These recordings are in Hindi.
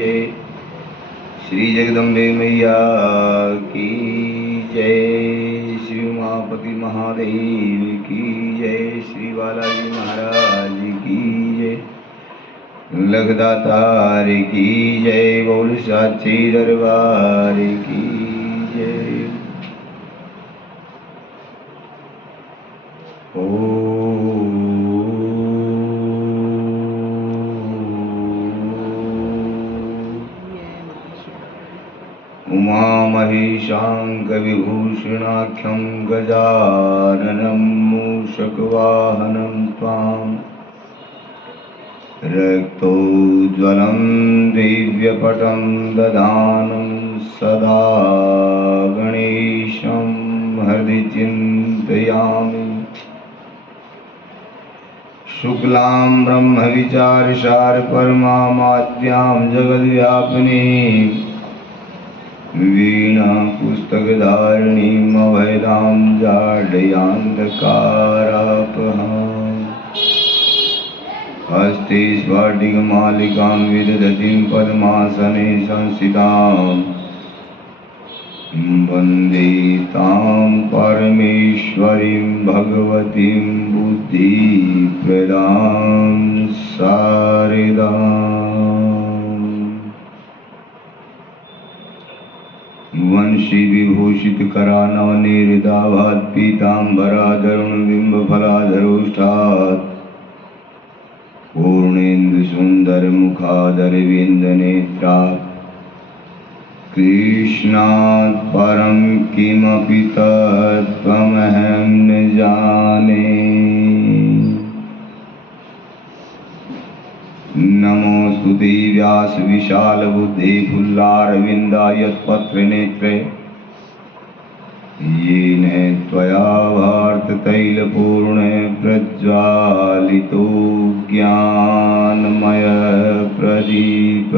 जय। श्री जगदम्बे मैया की जय। श्री उमापति महादेव की जय। श्री बालाजी महाराज की जय। लखदातार की जय। बोल साची दरबार की जय। उमामहेशाङ्कविभूषणाख्यं गजाननं मूषकवाहनं त्वां रक्तोज्ज्वलं दिव्यपटं दधानं सदा गणेशं हृदि चिन्तयामि। शुक्लां ब्रह्मविचारसार परमामाद्यां जगद्व्यापिनीं वीणा पुस्तकधारिणीं अभयदां जाड्यान्धकारापहां हस्ते स्फटिकमालिकां विदधतीं पद्मासने संस्थितां वन्दे तां परमेश्वरीं भगवतीं बुद्धिप्रदां शारदाम्। वंशी विभूषित करा नवनीरदाभात पीतांबराधरुण बिंबफलाधरोष्ठात् पूर्णेन्दु सुंदर मुखादर विंद नेत्रा कृष्णात् परं किमपि तत्त्वमहं न जाने। नमोस्तुते व्यास विशाल बुद्धे फुल्लारविन्दायतपत्रनेत्रे येन त्वया वार्ततैलपूर्णे प्रज्वालितो ज्ञानमय प्रदीप।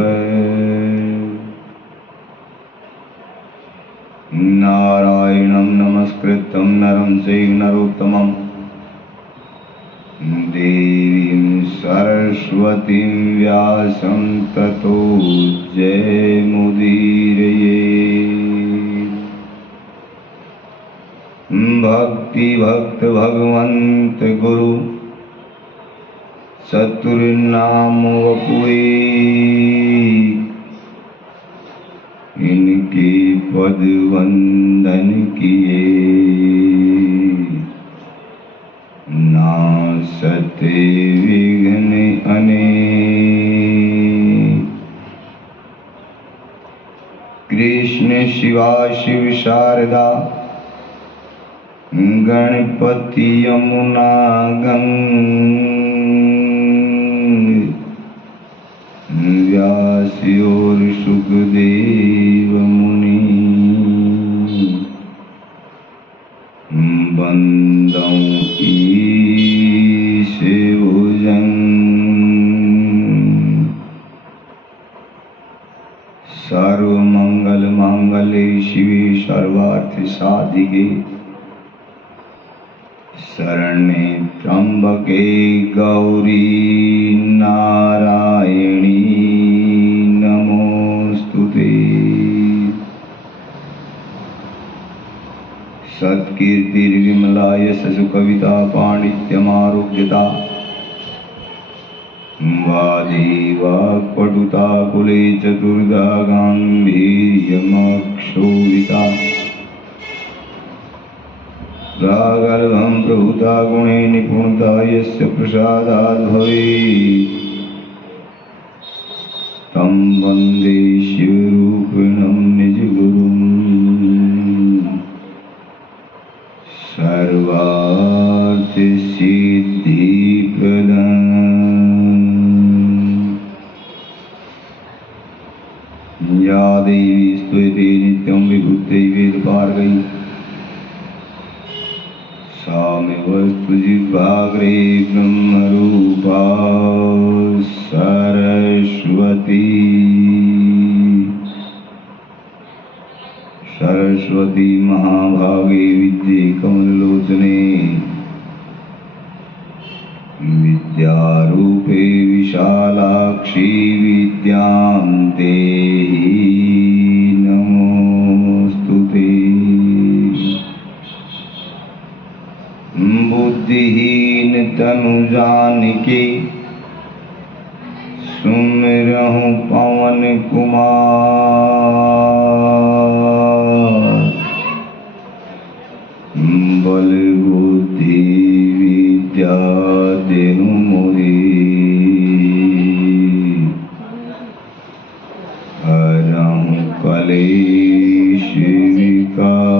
नारायणं नमस्कृतं नरं चैव नरोत्तमं देवीं सरस्वतीं व्यासं ततो जयमुदीरये। भक्ति भक्त भगवंत गुरु सतुर्नाम वपुए इनके पद वंदन किए नासते विघ्न अनेक। कृष्ण शिवा शिव शारदा गणपति यमुना गंग व्यास और सुखदेव मुनि बंदौ ईश भुजंग। सर्वमंगल मांगल्ये शिवे सर्वार्थ साधिके शरण्ये त्र्यंबके गौरी नारायणी नमोस्तुते। सत्कीर्तिर्विमला यशसु कविता पांडित्यमारोग्यता वादी वाक्पटुता कुले चतुर्धा गाम्भीर्यमक्षोभिता प्रागल्भं प्रभुता गुणे निपुणता यस्य प्रसादात् भवेत् तं वन्दे शिवरूपिणं निजगुरुं। सर्वार्थसिद्धिप्रदम् या देवी स्तुते नित्यं विभूते वेदपारगैः सा मे वस्तु जिह्वाग्रे ब्रह्मरूपा सरस्वती। सरस्वती महाभागे विद्ये कमललोचने विद्यारूपे विशालाक्षी विद्यां देहि नमोस्तुते। बुद्धिहीन तनु जानिके सुमिरहु पवन कुमार। बल बुद्धि विद्या देहु मोहि हरहु कलेश विकार।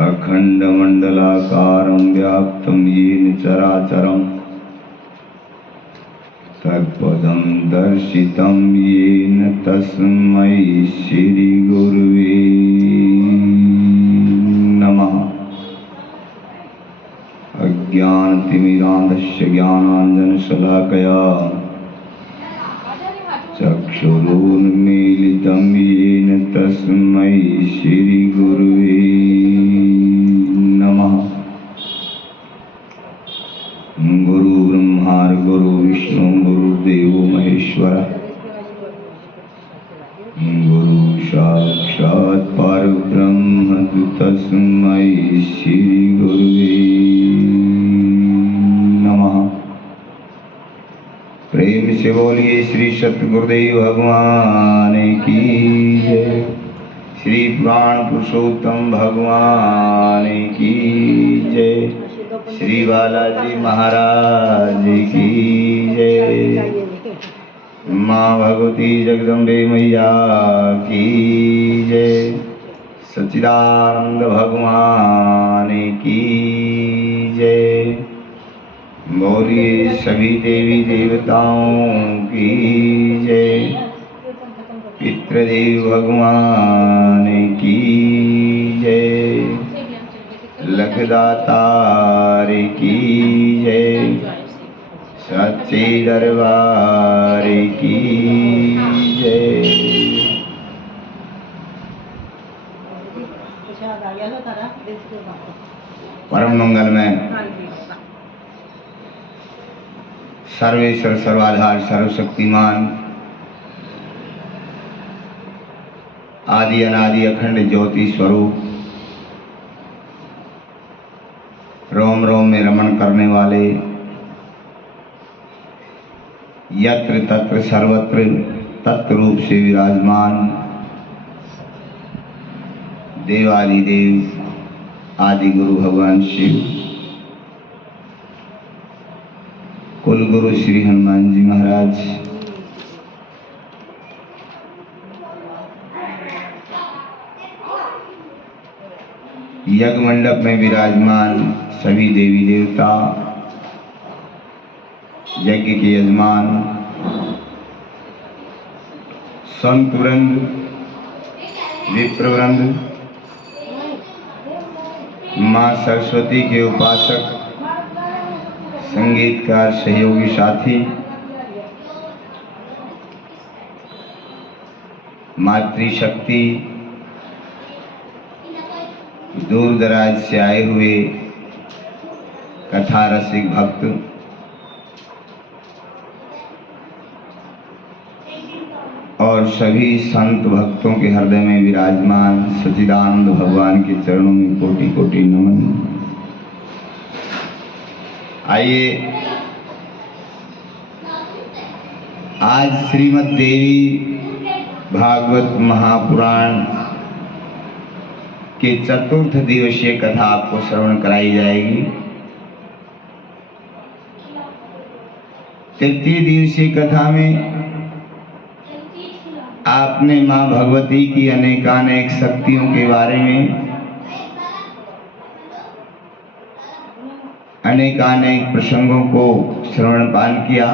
अखंडमंडलाकारं व्याप्तं येन चराचरं तत्पदं दर्शितं येन तस्मै श्री गुरुवे नमः। अज्ञानतिमिरान्धस्य ज्ञानाञ्जनशलाकया चक्षुरुन्मीलितं येन तस्मै श्री गुरुवे नमः। गुरु ब्रह्मा गुरु विष्णु गुरुदेवो महेश्वर गुरु साक्षात् परब्रह्म तस्मै श्री गुरुवे नमः। प्रेम से बोलिए श्री सतगुरुदेव भगवान की जय। श्री पुराण पुरुषोत्तम भगवान की जय। श्री बालाजी महाराज की जय। माँ भगवती जगदम्बे मैया की जय। सच्चिदानंद भगवान की जय। बोलिए सभी देवी देवताओं की जय। पितृदेव भगवान की जय। लखदातार की जय। सच्चे दरबार की जय। परम मंगल में सर्वेश्वर सर्वाधार सर्वशक्तिमान आदि अनादि अखंड ज्योति स्वरूप रोम रोम में रमण करने वाले यत्र तत्र सर्वत्र तत्व रूप से विराजमान देवादिदेव आदि गुरु भगवान शिव कुल गुरु श्री हनुमान जी महाराज, यज्ञ मंडप में विराजमान सभी देवी देवता, यज्ञ के यजमान, संत वृंद, विप्रवृंद, माँ सरस्वती के उपासक, संगीतकार, सहयोगी साथी, मातृशक्ति, दूर दराज से आए हुए कथा रसिक भक्त, और सभी संत भक्तों के हृदय में विराजमान सच्चिदानंद भगवान के चरणों में कोटि कोटि नमन। आइए आज श्रीमद् देवी भागवत महापुराण के चतुर्थ दिवसीय कथा आपको श्रवण कराई जाएगी। तृतीय दिवसीय कथा में आपने माँ भगवती की अनेकानेक शक्तियों के बारे में, अनेकानेक प्रसंगों को श्रवणपान किया।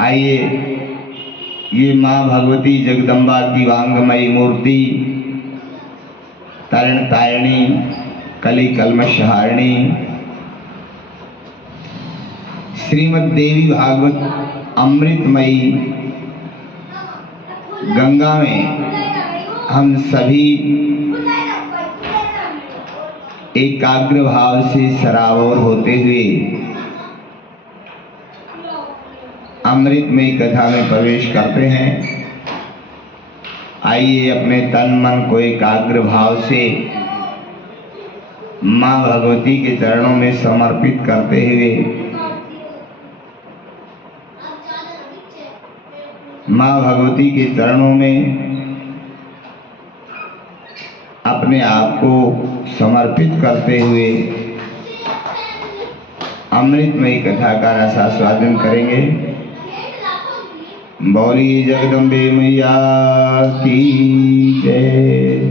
आइए ये माँ भगवती जगदम्बा की वांगमयी मूर्ति, तरण तारिणी, कली कल्मषहारिणी, श्रीमद् देवी भागवत अमृतमयी गंगा में हम सभी एकाग्र भाव से सराबोर होते हुए अमृतमयी कथा में प्रवेश करते हैं। आइए अपने तन मन को एकाग्र भाव से माँ भगवती के चरणों में समर्पित करते हुए माँ भगवती के चरणों में अपने आप को समर्पित करते हुए अमृतमयी कथा का रसास्वादन करेंगे। बोली जगदम्बे मैया की जय।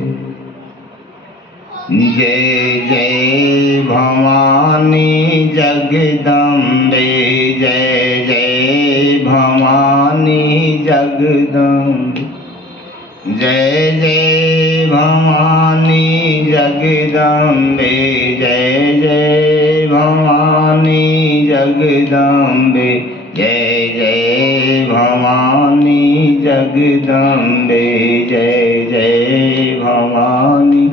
जय जय भवानी जगदम्बे, जय जय भवानी जगदम्बे, जय जय भवानी जगदम्बे, जय जय भवानी जगदम्बे, जय जय भवानी जगदम्बे, जय जय भवानी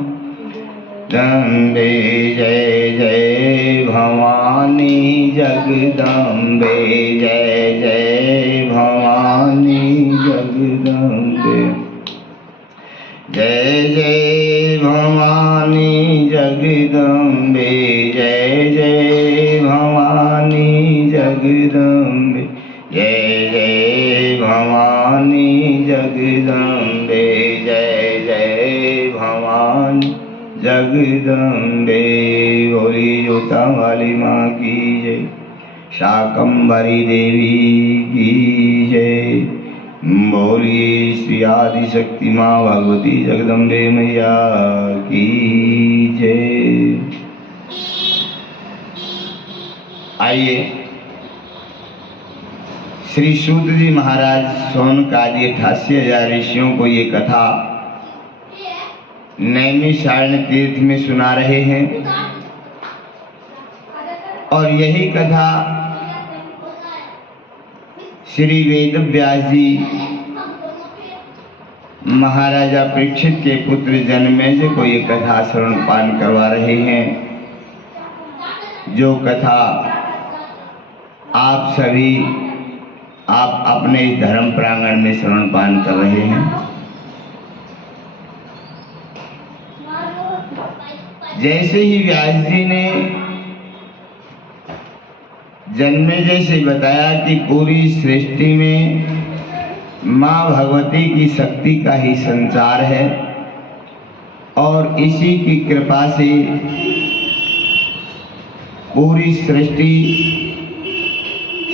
जगदम्बे, जय जय भवानी जगदम्बे, जय जय भवानी जगदम्बे, जय जय भवानी जगदम्बे, जय जय भवानी जगदम्बे, जय जय भवानी जगदम्बे, जय जय भवानी जगदम्बे। बोली जोता वाली माँ की जय, शाकंभरी देवी की जय। बोली श्री आदि शक्ति माँ भगवती जगदम्बे मैया की जय। आइए श्री सूत जी महाराज सोनकादि 88,000 ऋषियों को ये कथा नैमिषारण्य तीर्थ में सुना रहे हैं और यही कथा श्री वेद व्यास जी महाराजा परीक्षित के पुत्र जन्मेजय को ये कथा श्रवण पान करवा रहे हैं, जो कथा आप सभी आप अपने इस धर्म प्रांगण में श्रवण पान कर रहे हैं। जैसे ही व्यास जी ने जन्मेजय से बताया कि पूरी सृष्टि में माँ भगवती की शक्ति का ही संचार है और इसी की कृपा से पूरी सृष्टि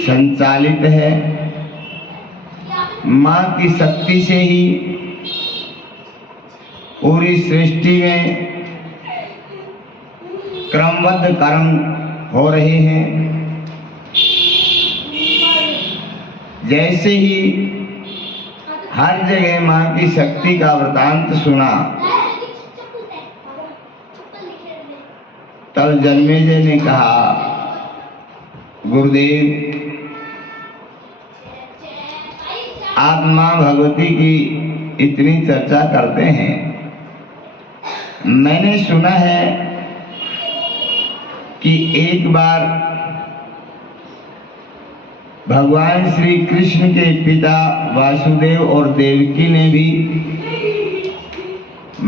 संचालित है, माँ की शक्ति से ही पूरी सृष्टि में क्रमबद्ध कर्म हो रहे हैं। जैसे ही हर जगह माँ की शक्ति का वृतांत सुना, तब जन्मेजय ने कहा, गुरुदेव आप माँ भगवती की इतनी चर्चा करते हैं, मैंने सुना है कि एक बार भगवान श्री कृष्ण के पिता वासुदेव और देवकी ने भी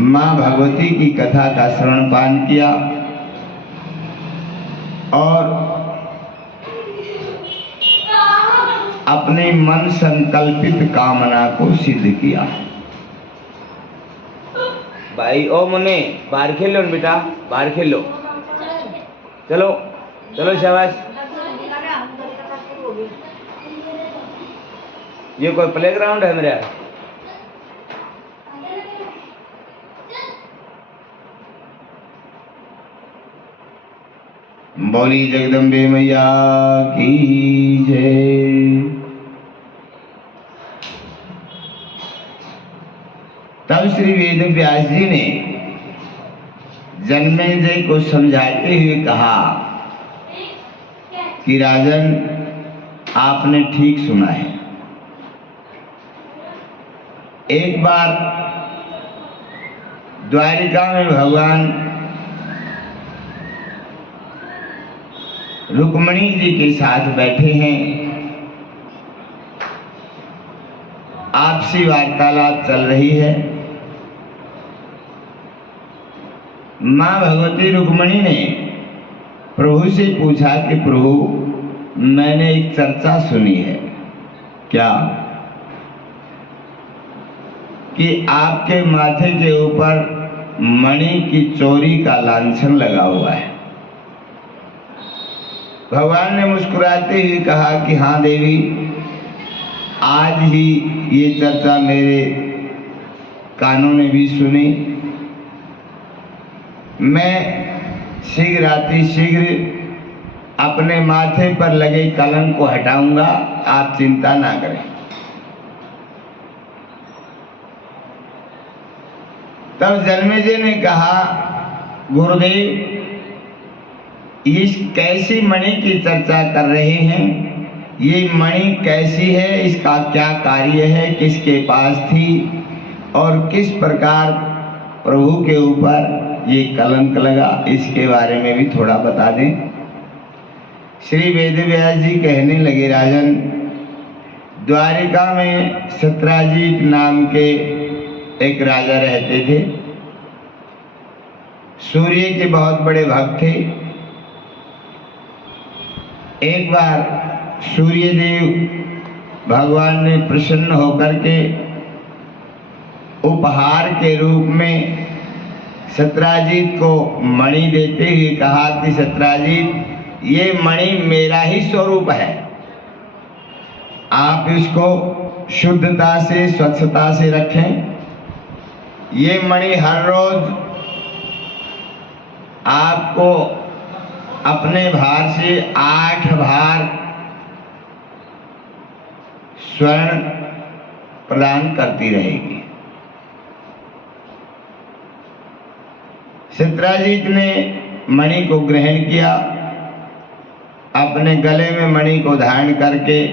माँ भगवती की कथा का श्रवण पान किया और अपने मन संकल्पित कामना को सिद्ध किया। भाई ओ मुन्ने बाहर खेलो न बेटा, बाहर खेलो, चलो चलो शाबाश। ये कोई प्लेग्राउंड है मेरा? बोली जगदम्बे मैया की जय। तब श्री वेद व्यास जी ने जन्मेजय को समझाते हुए कहा कि राजन आपने ठीक सुना है, एक बार द्वारिका में भगवान रुक्मिणी जी के साथ बैठे हैं, आपसी वार्तालाप चल रही है। माँ भगवती रुक्मिणी ने प्रभु से पूछा कि प्रभु, मैंने एक चर्चा सुनी है, क्या कि आपके माथे के ऊपर मणि की चोरी का लांछन लगा हुआ है। भगवान ने मुस्कुराते हुए कहा कि हाँ देवी, आज ही ये चर्चा मेरे कानों ने भी सुनी। मैं शीघ्र अपने माथे पर लगे कलंक को हटाऊंगा, आप चिंता ना करें। तब जन्मेजय ने कहा, गुरुदेव, इस कैसी मणि की चर्चा कर रहे हैं? ये मणि कैसी है, इसका क्या कार्य है, किसके पास थी और किस प्रकार प्रभु के ऊपर ये कलंक लगा, इसके बारे में भी थोड़ा बता दें। श्री वेदव्यास जी कहने लगे, राजन, द्वारिका में सत्राजित नाम के एक राजा रहते थे। सूर्य के बहुत बड़े भक्त थे। एक बार सूर्य देव भगवान ने प्रसन्न होकर के उपहार के रूप में सत्राजित को मणि देते हुए कहा कि सत्राजित, ये मणि मेरा ही स्वरूप है, आप इसको शुद्धता से, स्वच्छता से रखें। ये मणि हर रोज आपको अपने भार से 8 भार स्वर्ण प्रदान करती रहेगी। सत्राजित ने मणि को ग्रहण किया, अपने गले में मणि को धारण करके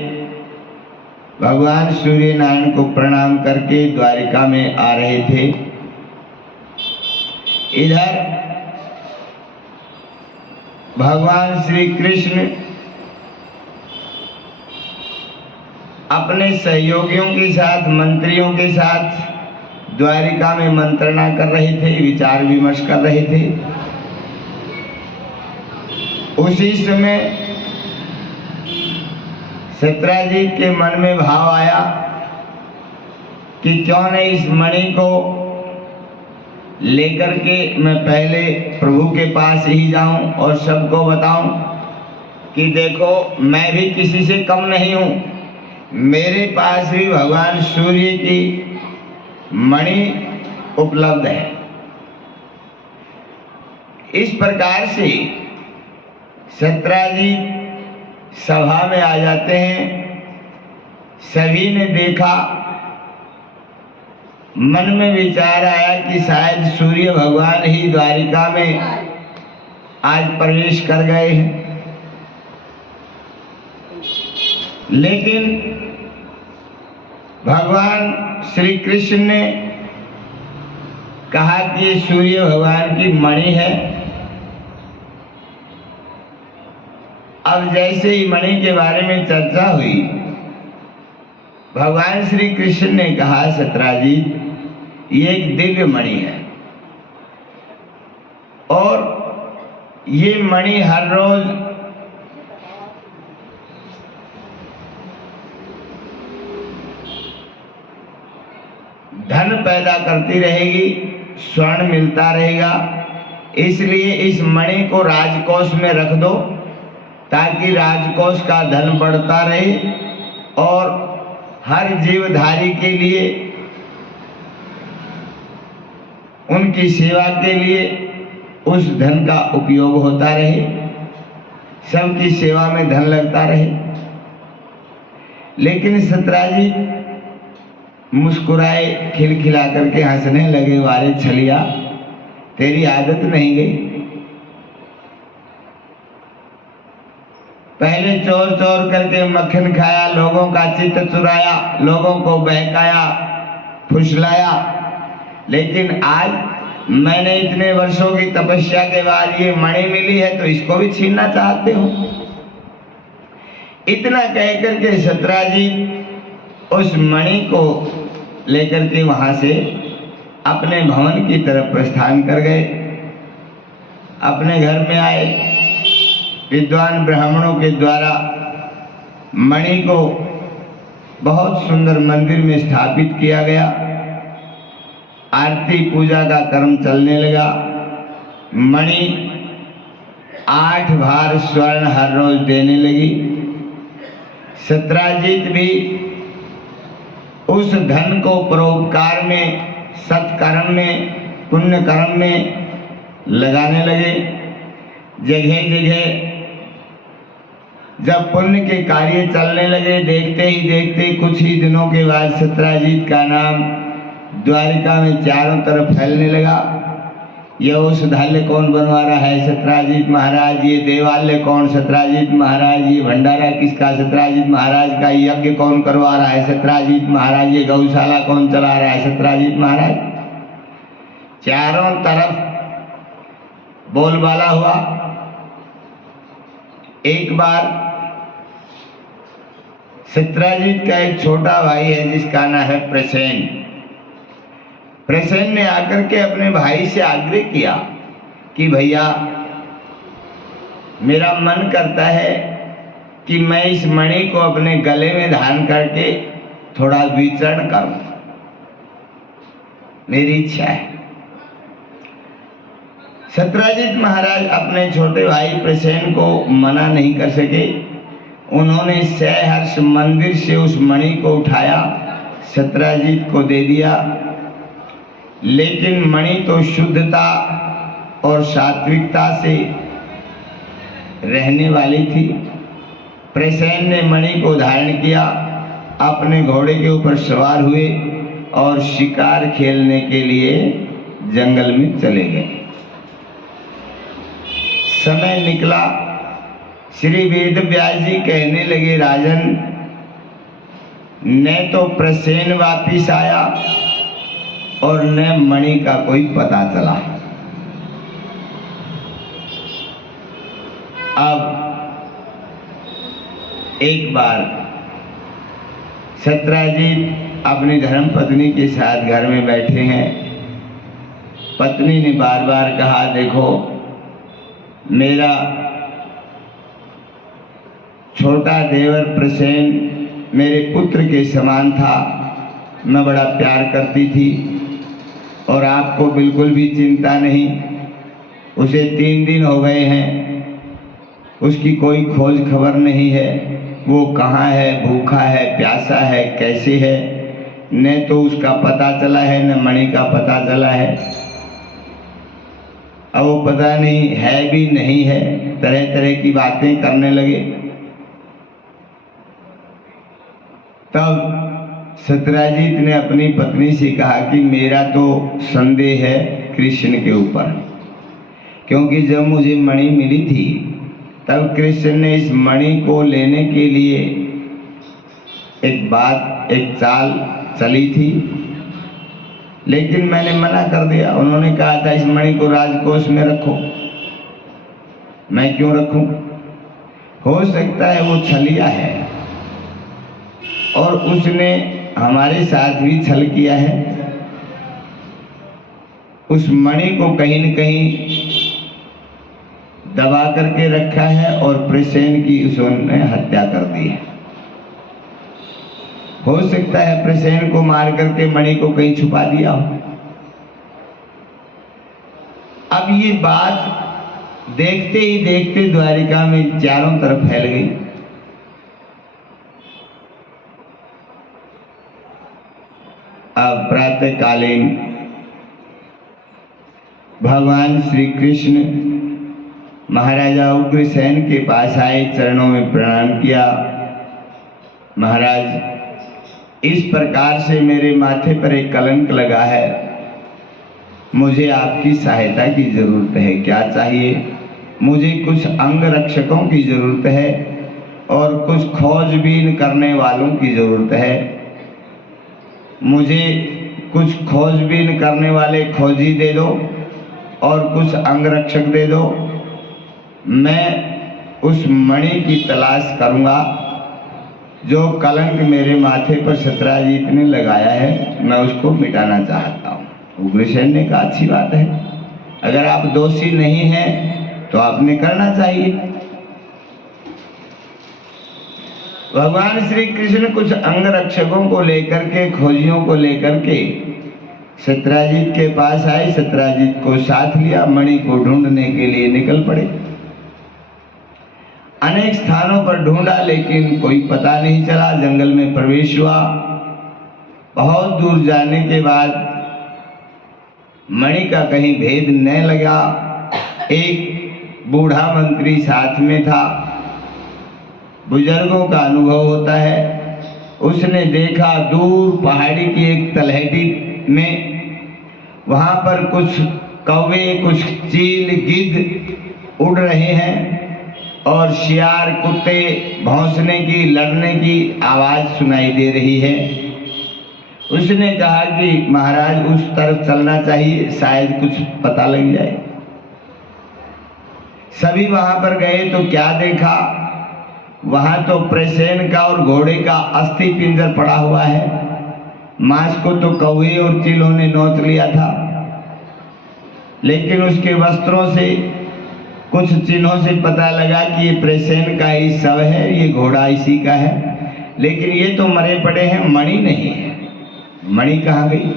भगवान सूर्य नारायण को प्रणाम करके द्वारिका में आ रहे थे। इधर भगवान श्री कृष्ण अपने सहयोगियों के साथ, मंत्रियों के साथ द्वारिका में मंत्रणा कर रहे थे, विचार विमर्श कर रहे थे। उसी समय सत्राजित के मन में भाव आया कि क्यों न इस मणि को लेकर के मैं पहले प्रभु के पास ही जाऊं और सबको बताऊं कि देखो, मैं भी किसी से कम नहीं हूं, मेरे पास भी भगवान सूर्य की मणि उपलब्ध है। इस प्रकार से सत्राजित सभा में आ जाते हैं। सभी ने देखा, मन में विचार आया कि शायद सूर्य भगवान ही द्वारिका में आज प्रवेश कर गए हैं। लेकिन भगवान श्री कृष्ण ने कहा कि ये सूर्य भगवान की मणि है। अब जैसे ही मणि के बारे में चर्चा हुई, भगवान श्री कृष्ण ने कहा, सत्राजित, ये एक दिव्य मणि है और ये मणि हर रोज धन पैदा करती रहेगी, स्वर्ण मिलता रहेगा। इसलिए इस मणि को राजकोष में रख दो ताकि राजकोष का धन बढ़ता रहे और हर जीवधारी के लिए, उनकी सेवा के लिए उस धन का उपयोग होता रहे, सबकी सेवा में धन लगता रहे। लेकिन सत्राजित मुस्कुराए, खिलखिला करके हंसने लगे, वारे छलिया, तेरी आदत नहीं गई। पहले चोर चोर करके मक्खन खाया, लोगों का चित्त चुराया, लोगों को बहकाया, फुसलाया, लेकिन आज मैंने इतने वर्षों की तपस्या के बाद ये मणि मिली है तो इसको भी छीनना चाहते हो। इतना कहकर के सत्राजीत उस मणि को लेकर के वहां से अपने भवन की तरफ प्रस्थान कर गए। अपने घर में आए, विद्वान ब्राह्मणों के द्वारा मणि को बहुत सुंदर मंदिर में स्थापित किया गया। आरती पूजा का कर्म चलने लगा। मणि 8 भार स्वर्ण हर रोज देने लगी। सत्राजीत भी उस धन को परोपकार में, सत्कर्म में, पुण्य कर्म में लगाने लगे। जगह जगह जब पुण्य के कार्य चलने लगे, देखते ही देखते कुछ ही दिनों के बाद सत्राजीत का नाम द्वारिका में चारों तरफ फैलने लगा। यह औषधालय कौन बनवा रहा है? सत्राजीत महाराज। ये देवालय कौन? सत्राजीत महाराज। ये भंडारा किसका? सत्राजीत महाराज का। यज्ञ कौन करवा रहा है? सत्राजीत महाराज। ये गौशाला कौन चला रहा है? सत्राजीत महाराज। चारों तरफ बोलबाला हुआ। एक बार सत्राजीत का एक छोटा भाई है जिसका नाम है प्रसेन। प्रसेन ने आकर के अपने भाई से आग्रह किया कि भैया, मेरा मन करता है कि मैं इस मणि को अपने गले में धारण करके थोड़ा विचरण करूं, मेरी इच्छा है। सत्राजीत महाराज अपने छोटे भाई प्रसेन को मना नहीं कर सके। उन्होंने सहर्ष मंदिर से उस मणि को उठाया, सत्राजीत को दे दिया। लेकिन मणि तो शुद्धता और सात्विकता से रहने वाली थी। प्रसेन ने मणि को धारण किया, अपने घोड़े के ऊपर सवार हुए और शिकार खेलने के लिए जंगल में चले गए। समय निकला, श्री वेद व्यास जी कहने लगे, राजन, न तो प्रसेन वापिस आया और न मणि का कोई पता चला। अब एक बार सत्राजीत अपनी धर्मपत्नी के साथ घर में बैठे हैं। पत्नी ने बार बार कहा, देखो, मेरा छोटा देवर प्रसेन मेरे पुत्र के समान था, मैं बड़ा प्यार करती थी और आपको बिल्कुल भी चिंता नहीं। उसे 3 दिन हो गए हैं, उसकी कोई खोज खबर नहीं है। वो कहाँ है, भूखा है, प्यासा है, कैसे है, न तो उसका पता चला है न मणि का पता चला है। अब वो पता नहीं है भी नहीं है, तरह तरह की बातें करने लगे। तब सत्राजीत ने अपनी पत्नी से कहा कि मेरा तो संदेह है कृष्ण के ऊपर, क्योंकि जब मुझे मणि मिली थी तब कृष्ण ने इस मणि को लेने के लिए एक चाल चली थी, लेकिन मैंने मना कर दिया। उन्होंने कहा था इस मणि को राजकोष में रखो। मैं क्यों रखूं? हो सकता है वो छलिया है और उसने हमारे साथ भी छल किया है। उस मणि को कहीं न कहीं दबा करके रखा है और प्रसेन की उसने हत्या कर दी है। हो सकता है प्रसेन को मार करके मणि को कहीं छुपा दिया हो। अब ये बात देखते ही देखते द्वारिका में चारों तरफ फैल गई। अब प्रातःकालीन भगवान श्री कृष्ण महाराजा उग्रसेन के पास आए, चरणों में प्रणाम किया। महाराज, इस प्रकार से मेरे माथे पर एक कलंक लगा है, मुझे आपकी सहायता की जरूरत है। क्या चाहिए? मुझे कुछ अंगरक्षकों की जरूरत है और कुछ खोजबीन करने वालों की जरूरत है। मुझे कुछ खोजबीन करने वाले खोजी दे दो और कुछ अंगरक्षक दे दो। मैं उस मणि की तलाश करूंगा जो कलंक मेरे माथे पर सत्यराजीत ने लगाया है, मैं उसको मिटाना चाहता हूँ। उग्रसेन ने कहा अच्छी बात है, अगर आप दोषी नहीं हैं तो आपने करना चाहिए। भगवान श्री कृष्ण कुछ अंगरक्षकों को लेकर के, खोजियों को लेकर के सत्यराजीत के पास आए। सत्यराजीत को साथ लिया, मणि को ढूंढने के लिए निकल पड़े। अनेक स्थानों पर ढूंढा लेकिन कोई पता नहीं चला। जंगल में प्रवेश हुआ। बहुत दूर जाने के बाद मणि का कहीं भेद न लगा। एक बूढ़ा मंत्री साथ में था, बुजुर्गों का अनुभव होता है। उसने देखा दूर पहाड़ी की एक तलहटी में, वहां पर कुछ कौवे, कुछ चील, गिद्ध उड़ रहे हैं और शियार, कुत्ते भौंसने की, लड़ने की आवाज सुनाई दे रही है। उसने कहा कि महाराज उस तरफ चलना चाहिए, शायद कुछ पता लग जाए। सभी वहां पर गए तो क्या देखा, वहां तो प्रसेन का और घोड़े का अस्थि पिंजर पड़ा हुआ है। मांस को तो कौवे और चीलों ने नोच लिया था, लेकिन उसके वस्त्रों से, कुछ चिन्हों से पता लगा कि ये प्रसेन का ही शव है, ये घोड़ा इसी का है। लेकिन ये तो मरे पड़े हैं, मणि नहीं है। मणि कहाँ गई?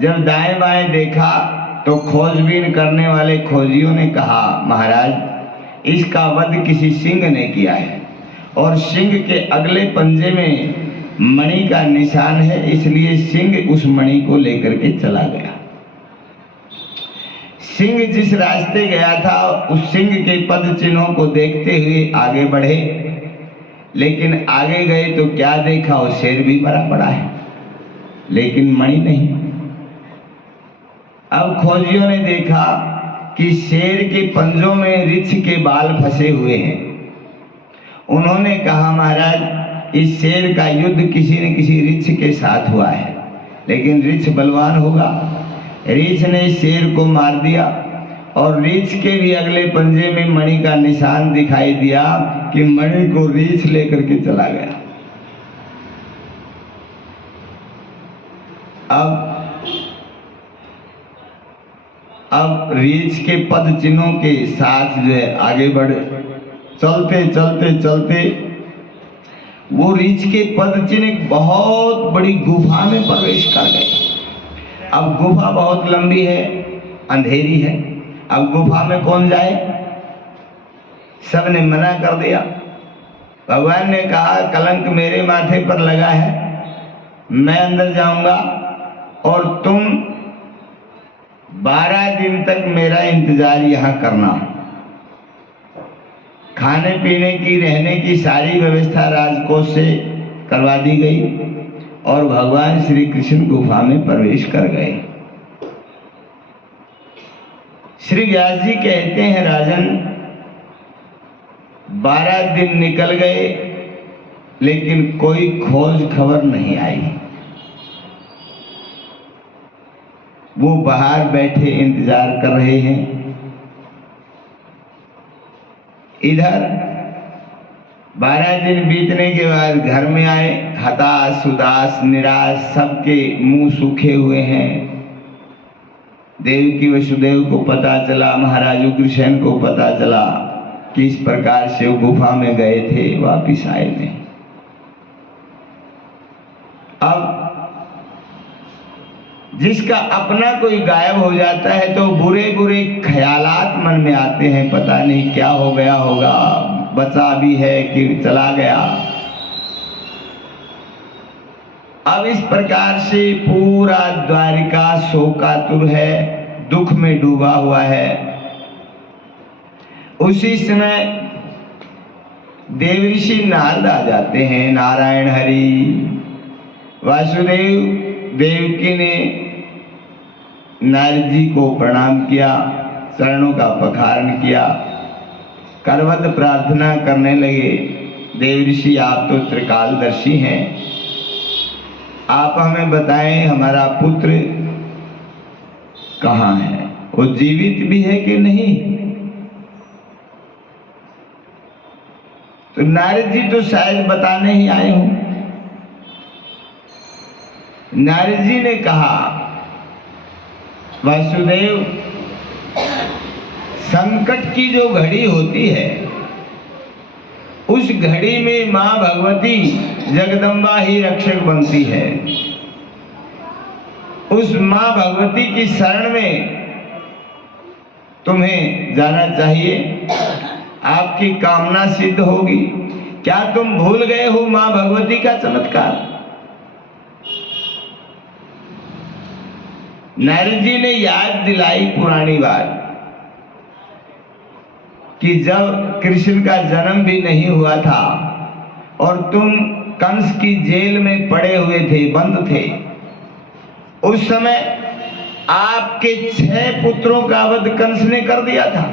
जब दाएं बाएं देखा तो खोजबीन करने वाले खोजियों ने कहा महाराज इसका वध किसी सिंह ने किया है और सिंह के अगले पंजे में मणि का निशान है, इसलिए सिंह उस मणि को लेकर के चला गया। सिंह जिस रास्ते गया था उस सिंह के पद चिन्हों को देखते हुए आगे बढ़े, लेकिन आगे गए तो क्या देखा, वो शेर भी मरा पड़ा है लेकिन मणि नहीं। अब खोजियों ने देखा कि शेर के पंजों में रीछ के बाल फंसे हुए हैं। उन्होंने कहा महाराज इस शेर का युद्ध किसी न किसी रीछ के साथ हुआ है, लेकिन रीछ बलवान होगा। रीछ ने शेर को मार दिया और रीछ के भी अगले पंजे में मणि का निशान दिखाई दिया कि मणि को रीछ लेकर के चला गया। अब रीछ के पद चिन्हों के साथ जो है आगे बढ़े। चलते चलते चलते वो रीछ के पद चिन्ह एक बहुत बड़ी गुफा में प्रवेश कर गए। अब गुफा बहुत लंबी है, अंधेरी है। अब गुफा में कौन जाए? सब ने मना कर दिया। भगवान ने कहा कलंक मेरे माथे पर लगा है, मैं अंदर जाऊंगा और तुम 12 दिन तक मेरा इंतजार यहाँ करना। खाने पीने की, रहने की सारी व्यवस्था राजकोष से करवा दी गई और भगवान श्री कृष्ण गुफा में प्रवेश कर गए। श्री व्यास जी कहते हैं राजन 12 दिन निकल गए लेकिन कोई खोज खबर नहीं आई। वो बाहर बैठे इंतजार कर रहे हैं। इधर 12 दिन बीतने के बाद घर में आए, हताश, उदास, निराश, सबके मुंह सूखे हुए हैं। देवकी वसुदेव को पता चला, महाराज उग्रसेन को पता चला कि इस प्रकार से वो गुफा में गए थे, वापिस आए नहीं। अब जिसका अपना कोई गायब हो जाता है तो बुरे बुरे ख्यालात मन में आते हैं, पता नहीं क्या हो गया होगा, बचा भी है कि चला गया। अब इस प्रकार से पूरा द्वारिका शोकातुर है, दुख में डूबा हुआ है। उसी समय देवऋषि नारद आ जाते हैं। नारायण हरि। वासुदेव देवकी ने नारद जी को प्रणाम किया, चरणों का पखारण किया, करवत प्रार्थना करने लगे। देवऋषि आप तो त्रिकालदर्शी हैं, आप हमें बताएं हमारा पुत्र कहाँ है, वो जीवित भी है कि नहीं। तो नारद जी तो शायद बताने ही आए हों। नारद जी ने कहा, वासुदेव, संकट की जो घड़ी होती है उस घड़ी में मां भगवती जगदम्बा ही रक्षक बनती है। उस मां भगवती की शरण में तुम्हें जाना चाहिए, आपकी कामना सिद्ध होगी। क्या तुम भूल गए हो मां भगवती का चमत्कार? नारद जी ने याद दिलाई पुरानी बात कि जब कृष्ण का जन्म भी नहीं हुआ था और तुम कंस की जेल में पड़े हुए थे, बंद थे, उस समय आपके 6 पुत्रों का वध कंस ने कर दिया था।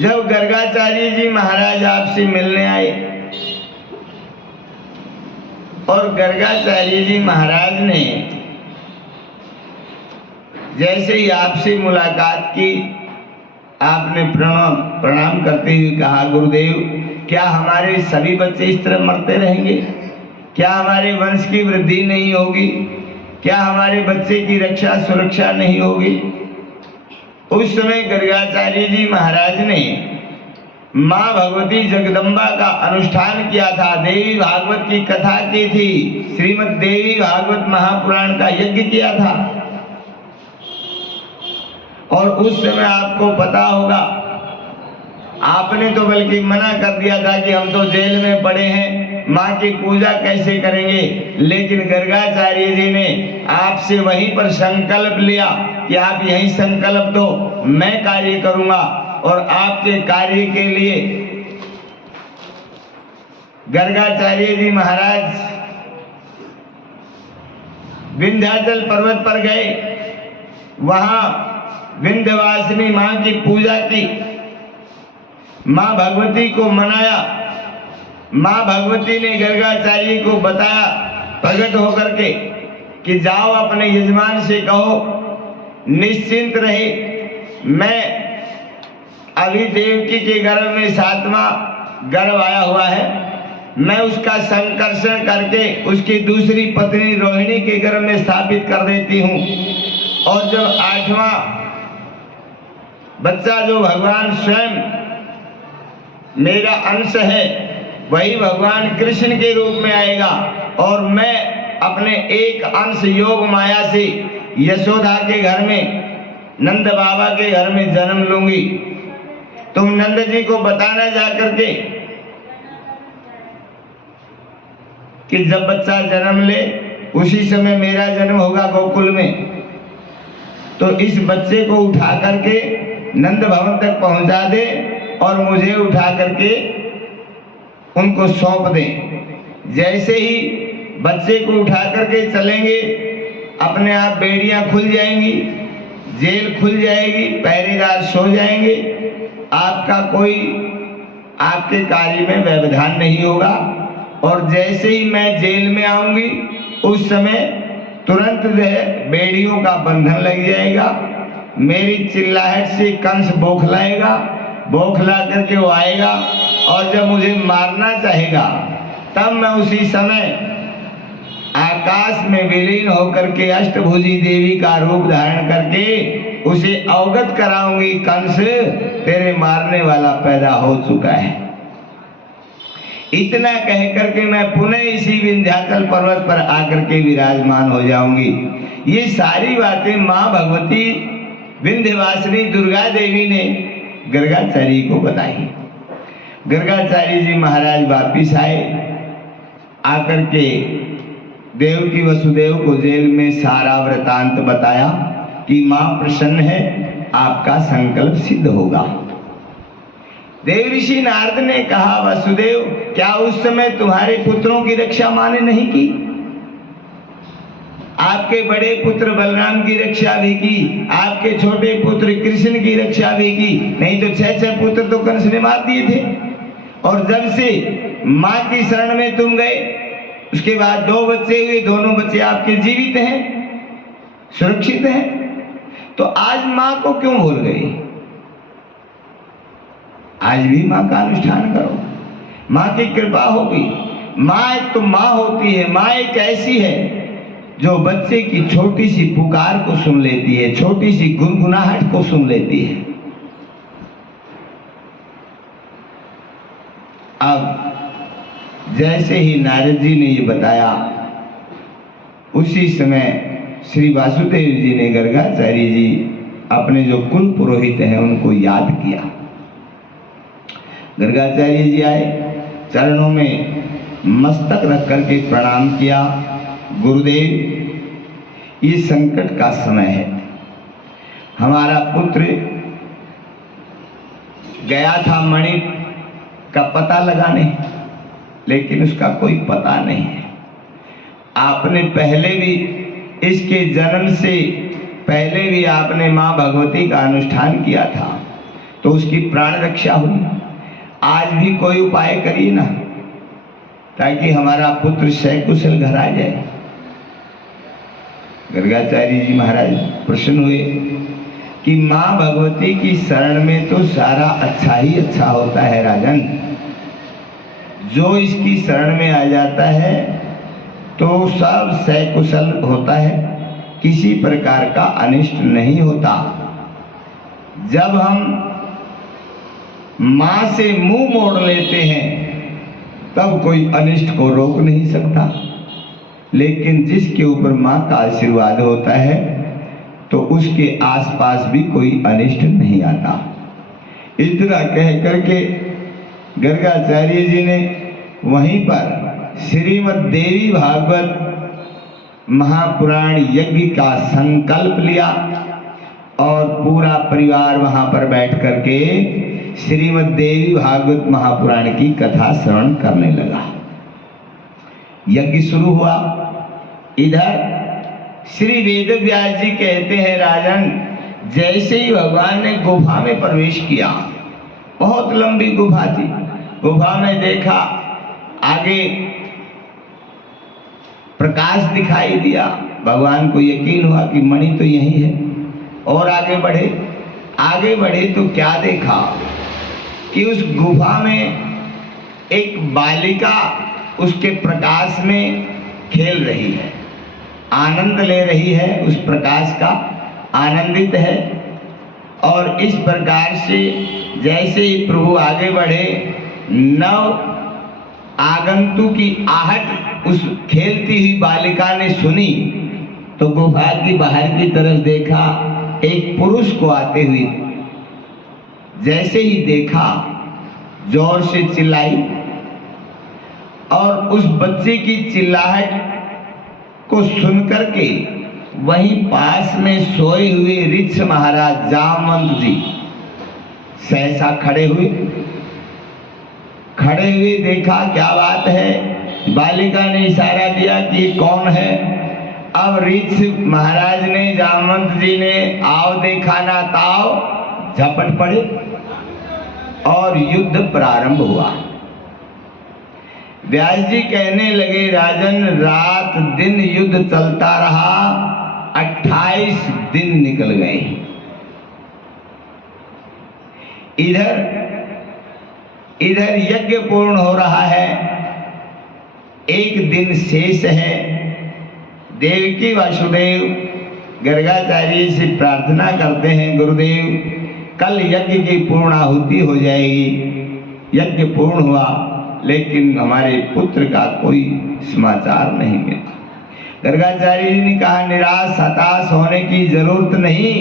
जब गर्गाचार्य जी महाराज आपसे मिलने आए और गर्गाचार्य जी महाराज ने जैसे ही आपसे मुलाकात की, आपने प्रणाम करते हुए कहा, गुरुदेव, क्या हमारे सभी बच्चे इस तरह मरते रहेंगे? क्या हमारे वंश की वृद्धि नहीं होगी? क्या हमारे बच्चे की रक्षा सुरक्षा नहीं होगी? उस समय गर्गाचार्य जी महाराज ने मां भगवती जगदम्बा का अनुष्ठान किया था, देवी भागवत की कथा की थी, श्रीमद् देवी भागवत महापुराण का यज्ञ किया था। और उस समय आपको पता होगा, आपने तो बल्कि मना कर दिया था कि हम तो जेल में पड़े हैं, माँ की पूजा कैसे करेंगे। लेकिन गर्गाचार्य जी ने आपसे वहीं पर संकल्प लिया कि आप यही संकल्प दो, मैं कार्य करूंगा। और आपके कार्य के लिए गर्गाचार्य जी महाराज विंध्याचल पर्वत पर गए, वहां विंध्यवासिनी मां की पूजा की, मां भगवती को मनाया। मां भगवती ने गर्गाचार्य को बताया प्रकट होकर के कि जाओ अपने यजमान से कहो निश्चिंत रहे, मैं अभी देवकी के गर्भ में 7वां गर्भ आया हुआ है, मैं उसका संकर्षण करके उसकी दूसरी पत्नी रोहिणी के गर्भ में स्थापित कर देती हूँ। और जब 8वां बच्चा जो भगवान स्वयं मेरा अंश है, वही भगवान कृष्ण के रूप में आएगा और मैं अपने एक अंश योग माया से यशोदा के घर में, नंद बाबा के घर में जन्म लूंगी। तुम नंद जी को बताना जाकर के कि जब बच्चा जन्म ले उसी समय मेरा जन्म होगा गोकुल में, तो इस बच्चे को उठा करके नंद भवन तक पहुंचा दे और मुझे उठा करके उनको सौंप दें। जैसे ही बच्चे को उठा करके चलेंगे, अपने आप बेड़ियां खुल जाएंगी, जेल खुल जाएगी, पहरेदार सो जाएंगे, आपका कोई आपके कार्य में व्यवधान नहीं होगा। और जैसे ही मैं जेल में आऊंगी उस समय तुरंत जो है बेड़ियों का बंधन लग जाएगा, मेरी चिल्लाहट से कंस बौखलाएगा, बौखला करके वो आएगा और जब मुझे मारना चाहेगा तब मैं उसी समय आकाश में विलीन होकर के अष्टभुजी देवी का रूप धारण करके उसे अवगत कराऊंगी, कंस तेरे मारने वाला पैदा हो चुका है। इतना कह करके मैं पुनः इसी विंध्याचल पर्वत पर आकर के विराजमान हो जाऊंगी। ये सारी बातें माँ भगवती विंध्यवासिनी दुर्गा देवी ने गर्गाचार्य को बताई। गर्गाचार्य जी महाराज वापिस आए, आकर के देवकी वसुदेव को जेल में सारा वृतांत बताया कि माँ प्रसन्न है, आपका संकल्प सिद्ध होगा। देव ऋषि नारद ने कहा, वसुदेव, क्या उस समय तुम्हारे पुत्रों की रक्षा माँ ने नहीं की? आपके बड़े पुत्र बलराम की रक्षा भी की, आपके छोटे पुत्र कृष्ण की रक्षा भी की, नहीं तो 6 पुत्र तो कंस ने मार दिए थे। और जब से माँ की शरण में तुम गए उसके बाद 2 बच्चे हुए, दोनों बच्चे आपके जीवित हैं, सुरक्षित हैं, तो आज माँ को क्यों भूल गई? आज भी माँ का अनुष्ठान करो, माँ की कृपा होगी। माँ एक तो माँ होती है, माँ एक ऐसी है जो बच्चे की छोटी सी पुकार को सुन लेती है, छोटी सी गुनगुनाहट को सुन लेती है। अब जैसे ही नारद जी ने ये बताया, उसी समय श्री वासुदेव जी ने गर्गाचार्य जी अपने जो कुल पुरोहित हैं उनको याद किया। गर्गाचार्य जी आए, चरणों में मस्तक रख करके प्रणाम किया। गुरुदेव, ये संकट का समय है, हमारा पुत्र गया था मणि का पता लगाने, लेकिन उसका कोई पता नहीं है। आपने पहले भी, इसके जन्म से पहले भी आपने माँ भगवती का अनुष्ठान किया था, तो उसकी प्राण रक्षा हुई। आज भी कोई उपाय करिए ना, ताकि हमारा पुत्र सकुशल घर आ जाए। गर्गाचार्य जी महाराज प्रसन्न हुए कि माँ भगवती की शरण में तो सारा अच्छा ही अच्छा होता है राजन। जो इसकी शरण में आ जाता है तो सब सकुशल होता है, किसी प्रकार का अनिष्ट नहीं होता। जब हम माँ से मुंह मोड़ लेते हैं तब कोई अनिष्ट को रोक नहीं सकता, लेकिन जिसके ऊपर माँ का आशीर्वाद होता है तो उसके आसपास भी कोई अनिष्ट नहीं आता। इतना कह करके गर्गाचार्य जी ने वहीं पर श्रीमद् देवी भागवत महापुराण यज्ञ का संकल्प लिया और पूरा परिवार वहां पर बैठ करके श्रीमद् देवी भागवत महापुराण की कथा श्रवण करने लगा। यज्ञ शुरू हुआ। इधर श्री वेद व्यास जी कहते हैं, राजन, जैसे ही भगवान ने गुफा में प्रवेश किया, बहुत लंबी गुफा थी, गुफा में देखा आगे प्रकाश दिखाई दिया। भगवान को यकीन हुआ कि मणि तो यही है, और आगे बढ़े तो क्या देखा कि उस गुफा में एक बालिका उसके प्रकाश में खेल रही है, आनंद ले रही है, उस प्रकाश का आनंदित है। और इस प्रकार से जैसे ही प्रभु आगे बढ़े, नव आगंतुक की आहट उस खेलती हुई बालिका ने सुनी, तो गुफा की बाहर की तरफ देखा, एक पुरुष को आते हुए। जैसे ही देखा, जोर से चिल्लाई, और उस बच्चे की चिल्लाहट को सुनकर के वहीं पास में सोए हुए ऋक्ष महाराज जामवंत जी सहसा खड़े हुए। देखा क्या बात है, बालिका ने इशारा दिया कि कौन है। अब ऋक्ष महाराज ने, जामवंत जी ने आओ देखा ना ताओ झपट पड़े और युद्ध प्रारंभ हुआ। व्यास जी कहने लगे, राजन, रात दिन युद्ध चलता रहा, 28 दिन निकल गए। इधर यज्ञ पूर्ण हो रहा है, एक दिन शेष है। देवकी वासुदेव गर्गाचार्य से प्रार्थना करते हैं, गुरुदेव, कल यज्ञ की पूर्णाहुति हो जाएगी। यज्ञ पूर्ण हुआ, लेकिन हमारे पुत्र का कोई समाचार नहीं मिला। गर्गाचार्य जी ने कहा, निराश हताश होने की जरूरत नहीं,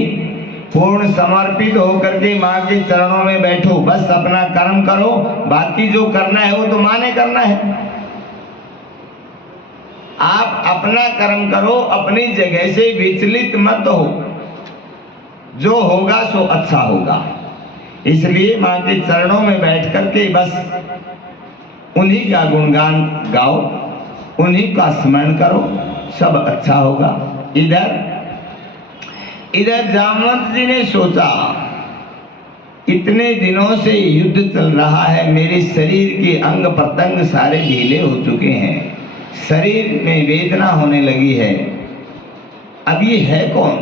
पूर्ण समर्पित होकर के माँ के चरणों में बैठो, बस अपना कर्म करो, बाकी जो करना है वो तो माँ ने करना है। आप अपना कर्म करो, अपनी जगह से विचलित मत हो, जो होगा सो अच्छा होगा। इसलिए माँ के चरणों में बैठ करके बस उन्हीं का गुणगान गाओ, उन्हीं का स्मरण करो, सब अच्छा होगा। इधर जामवंत जी ने सोचा, इतने दिनों से युद्ध चल रहा है, मेरे शरीर के अंग प्रत्यंग सारे ढीले हो चुके हैं, शरीर में वेदना होने लगी है। अब ये है कौन?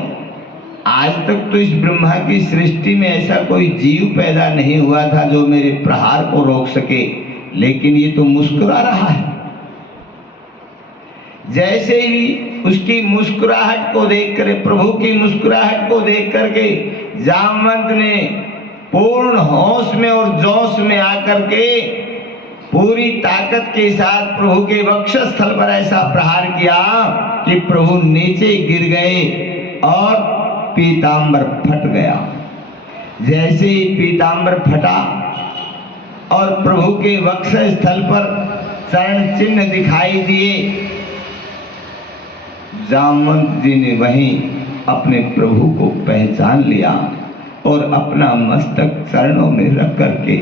आज तक तो इस ब्रह्मा की सृष्टि में ऐसा कोई जीव पैदा नहीं हुआ था जो मेरे प्रहार को रोक सके, लेकिन ये तो मुस्कुरा रहा है। जैसे ही उसकी मुस्कुराहट को देखकर, प्रभु की मुस्कुराहट को देख करके जामवंत ने पूर्ण होश में और जोश में आकर के पूरी ताकत के साथ प्रभु के वक्षस्थल पर ऐसा प्रहार किया कि प्रभु नीचे गिर गए और पीतांबर फट गया। जैसे ही पीतांबर फटा और प्रभु के वक्षस्थल पर चरण चिन्ह दिखाई दिए, जामवंत जी ने वहीं अपने प्रभु को पहचान लिया और अपना मस्तक चरणों में रख करके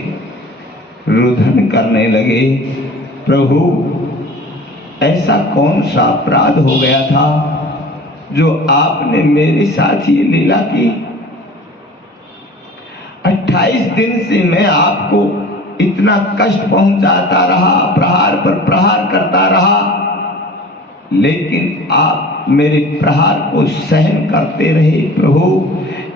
रुदन करने लगे। प्रभु, ऐसा कौन सा अपराध हो गया था जो आपने मेरे साथ ये लीला की? 28 दिन से मैं आपको इतना कष्ट पहुंचाता रहा, प्रहार पर प्रहार करता रहा, लेकिन आप मेरे प्रहार को सहन करते रहे। प्रभु,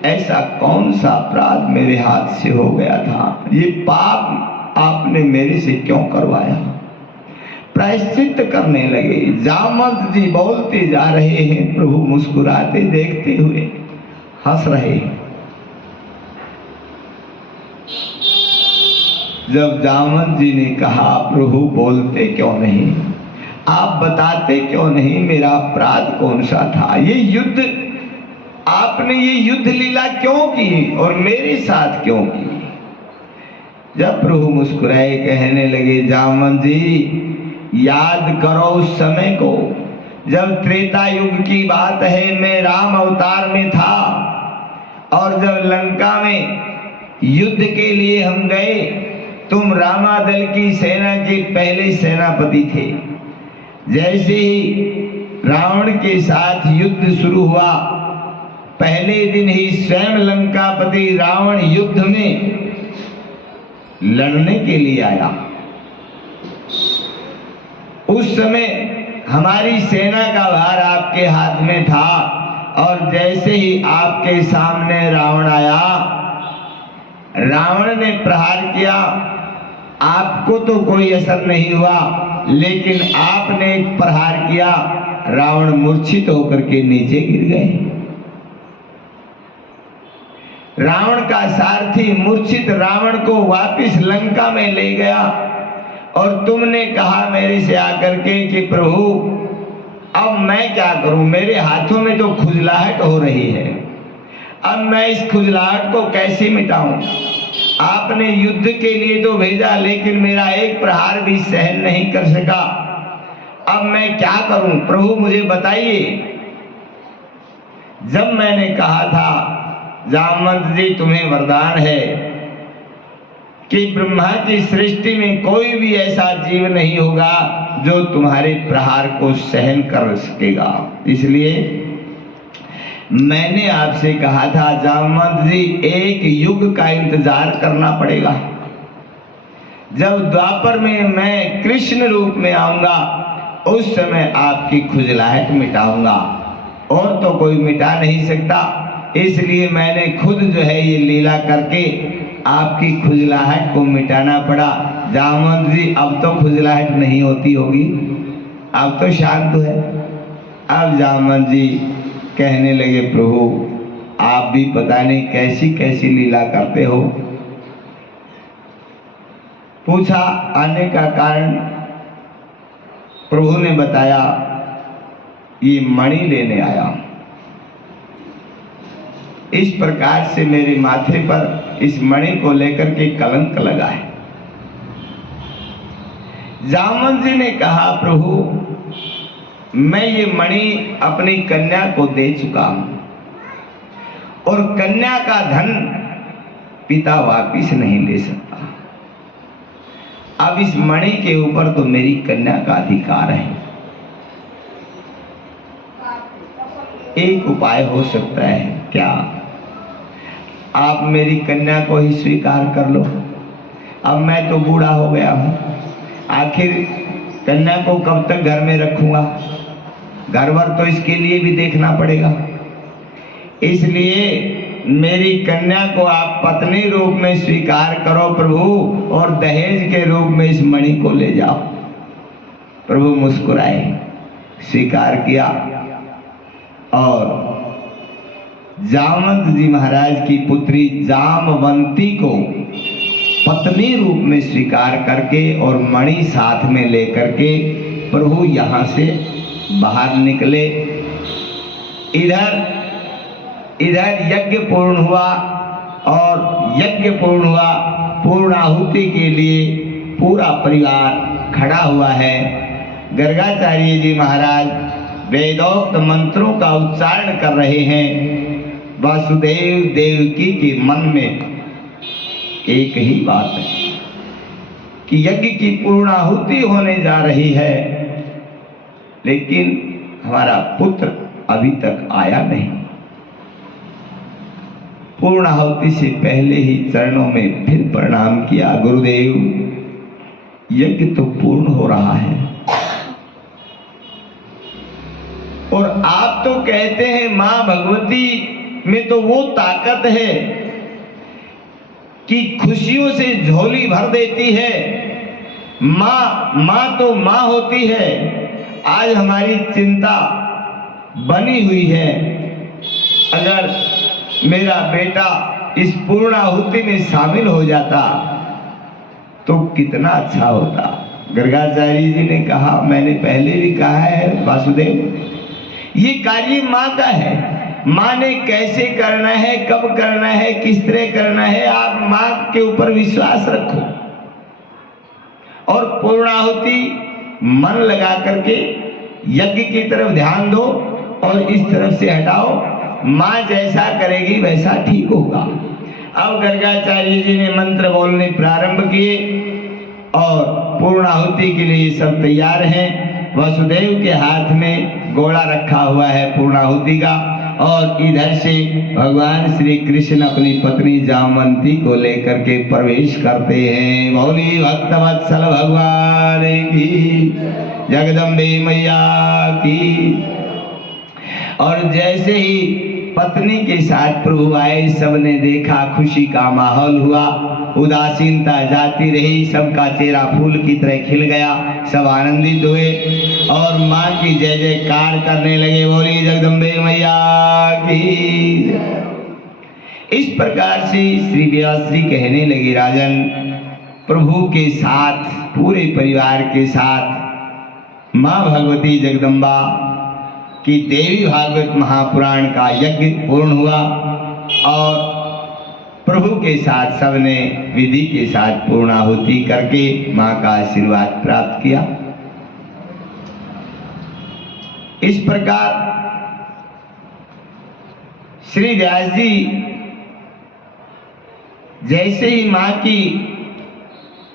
ऐसा कौन सा अपराध मेरे हाथ से हो गया था? ये पाप आपने मेरे से क्यों करवाया? प्रायश्चित करने लगे। जामवंत जी बोलते जा रहे हैं, प्रभु मुस्कुराते देखते हुए हंस रहे हैं। जब जामवंत जी ने कहा, प्रभु बोलते क्यों नहीं, आप बताते क्यों नहीं, मेरा अपराध कौन सा था? ये युद्ध, आपने ये युद्ध लीला क्यों की और मेरे साथ क्यों की? जब प्रभु मुस्कुराए, कहने लगे, जामवंत जी, याद करो उस समय को जब त्रेता युग की बात है, मैं राम अवतार में था और जब लंका में युद्ध के लिए हम गए, तुम रामादल की सेना के पहले सेनापति थे। जैसे ही रावण के साथ युद्ध शुरू हुआ, पहले दिन ही स्वयं लंकापति रावण युद्ध में लड़ने के लिए आया। उस समय हमारी सेना का भार आपके हाथ में था और जैसे ही आपके सामने रावण आया, रावण ने प्रहार किया। आपको तो कोई असर नहीं हुआ, लेकिन आपने एक प्रहार किया, रावण मूर्छित होकर के नीचे गिर गए। रावण का सारथी मूर्छित रावण को वापिस लंका में ले गया और तुमने कहा मेरे से आकर के कि प्रभु, अब मैं क्या करूं, मेरे हाथों में तो खुजलाहट हो रही है, अब मैं इस खुजलाहट को कैसे मिटाऊं? आपने युद्ध के लिए तो भेजा, लेकिन मेरा एक प्रहार भी सहन नहीं कर सका, अब मैं क्या करूं? प्रभु मुझे बताइए। जब मैंने कहा था, जामवंत जी तुम्हें वरदान है कि ब्रह्मा की सृष्टि में कोई भी ऐसा जीव नहीं होगा जो तुम्हारे प्रहार को सहन कर सकेगा, इसलिए मैंने आपसे कहा था, जामवंत जी, एक युग का इंतजार करना पड़ेगा। जब द्वापर में मैं कृष्ण रूप में आऊंगा, उस समय आपकी खुजलाहट मिटाऊंगा, और तो कोई मिटा नहीं सकता। इसलिए मैंने खुद जो है ये लीला करके आपकी खुजलाहट को मिटाना पड़ा। जामवंत जी, अब तो खुजलाहट नहीं होती होगी, अब तो शांत है। अब जामवंत जी कहने लगे, प्रभु आप भी पता नहीं कैसी कैसी लीला करते हो। पूछा आने का कारण, प्रभु ने बताया, ये मणि लेने आया। इस प्रकार से मेरे माथे पर इस मणि को लेकर के कलंक लगा है। जामवंत जी ने कहा, प्रभु मैं ये मणि अपनी कन्या को दे चुका हूं और कन्या का धन पिता वापिस नहीं ले सकता। अब इस मणि के ऊपर तो मेरी कन्या का अधिकार है। एक उपाय हो सकता है क्या? आप मेरी कन्या को ही स्वीकार कर लो। अब मैं तो बूढ़ा हो गया हूं, आखिर कन्या को कब तक घर में रखूंगा, घर भर तो इसके लिए भी देखना पड़ेगा। इसलिए मेरी कन्या को आप पत्नी रूप में स्वीकार करो प्रभु, और दहेज के रूप में इस मणि को ले जाओ। प्रभु मुस्कुराए, स्वीकार किया और जामवंत जी महाराज की पुत्री जामवंती को पत्नी रूप में स्वीकार करके और मणि साथ में लेकर के प्रभु यहाँ से बाहर निकले। इधर यज्ञ पूर्ण हुआ, और यज्ञ पूर्ण हुआ, पूर्णाहुति के लिए पूरा परिवार खड़ा हुआ है। गर्गाचार्य जी महाराज वेदोक्त मंत्रों का उच्चारण कर रहे हैं। वासुदेव देवकी के मन में एक ही बात है कि यज्ञ की पूर्णाहुति होने जा रही है, लेकिन हमारा पुत्र अभी तक आया नहीं। पूर्णाहुति से पहले ही चरणों में फिर प्रणाम किया, गुरुदेव यज्ञ तो पूर्ण हो रहा है और आप तो कहते हैं मां भगवती में तो वो ताकत है कि खुशियों से झोली भर देती है। मां तो मां होती है। आज हमारी चिंता बनी हुई है, अगर मेरा बेटा इस पूर्णाहुति में शामिल हो जाता तो कितना अच्छा होता। गर्गाचार्य जी ने कहा, मैंने पहले भी कहा है वासुदेव, ये कार्य माँ का है। माँ ने कैसे करना है, कब करना है, किस तरह करना है, आप माँ के ऊपर विश्वास रखो और पूर्णाहुति मन लगा करके यज्ञ की तरफ ध्यान दो और इस तरफ से हटाओ। माँ जैसा करेगी वैसा ठीक होगा। अब गर्गाचार्य जी ने मंत्र बोलने प्रारंभ किए और पूर्णाहुति के लिए सब तैयार हैं। वसुदेव के हाथ में घोड़ा रखा हुआ है पूर्णाहुति का, और इधर से भगवान श्री कृष्ण अपनी पत्नी जामवंती को लेकर के प्रवेश करते हैं। बोली भक्तवत्सल भगवान की, जगदम्बे मैया की। और जैसे ही पत्नी के साथ प्रभु आए, सबने देखा, खुशी का माहौल हुआ, उदासीनता जाती रही, सबका चेहरा फूल की तरह खिल गया, सब आनंदित हुए और माँ की जय जयकार करने लगे। बोली जगदम्बे मैया की। इस प्रकार से श्री व्यास जी कहने लगे, राजन प्रभु के साथ, पूरे परिवार के साथ माँ भगवती जगदम्बा कि देवी भागवत महापुराण का यज्ञ पूर्ण हुआ और प्रभु के साथ सबने विधि के साथ पूर्णाहुति करके मां का आशीर्वाद प्राप्त किया। इस प्रकार श्री व्यास जी जैसे ही मां की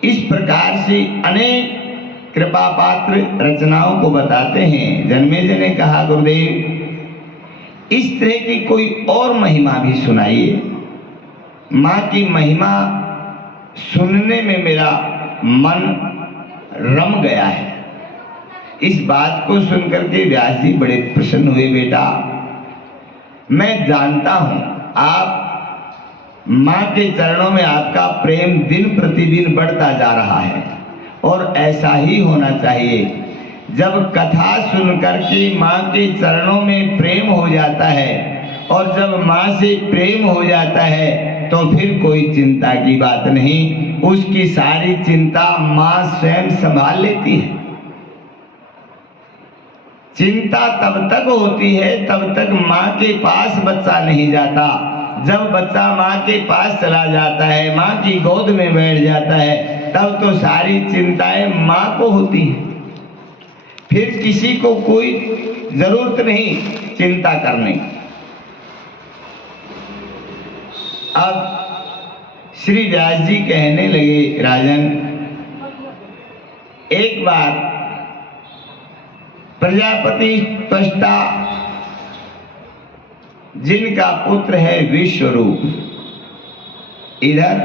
इस प्रकार से अनेक कृपा पात्र रचनाओं को बताते हैं, जन्मेजय ने कहा, गुरुदेव इस तरह की कोई और महिमा भी सुनाइए। माँ की महिमा सुनने में मेरा मन रम गया है। इस बात को सुनकर के व्यास जी बड़े प्रसन्न हुए। बेटा, मैं जानता हूं आप माँ के चरणों में आपका प्रेम दिन प्रतिदिन बढ़ता जा रहा है और ऐसा ही होना चाहिए। जब कथा सुनकर के माँ के चरणों में प्रेम हो जाता है और जब माँ से प्रेम हो जाता है तो फिर कोई चिंता की बात नहीं, उसकी सारी चिंता माँ स्वयं संभाल लेती है। चिंता तब तक होती है तब तक माँ के पास बच्चा नहीं जाता। जब बच्चा माँ के पास चला जाता है, माँ की गोद में बैठ जाता है, तब तो सारी चिंताएं माँ को होती हैं। फिर किसी को कोई जरूरत नहीं चिंता करने। अब श्री व्यास जी कहने लगे, राजन एक बार प्रजापति त्वष्टा जिनका पुत्र है विश्वरूप, इधर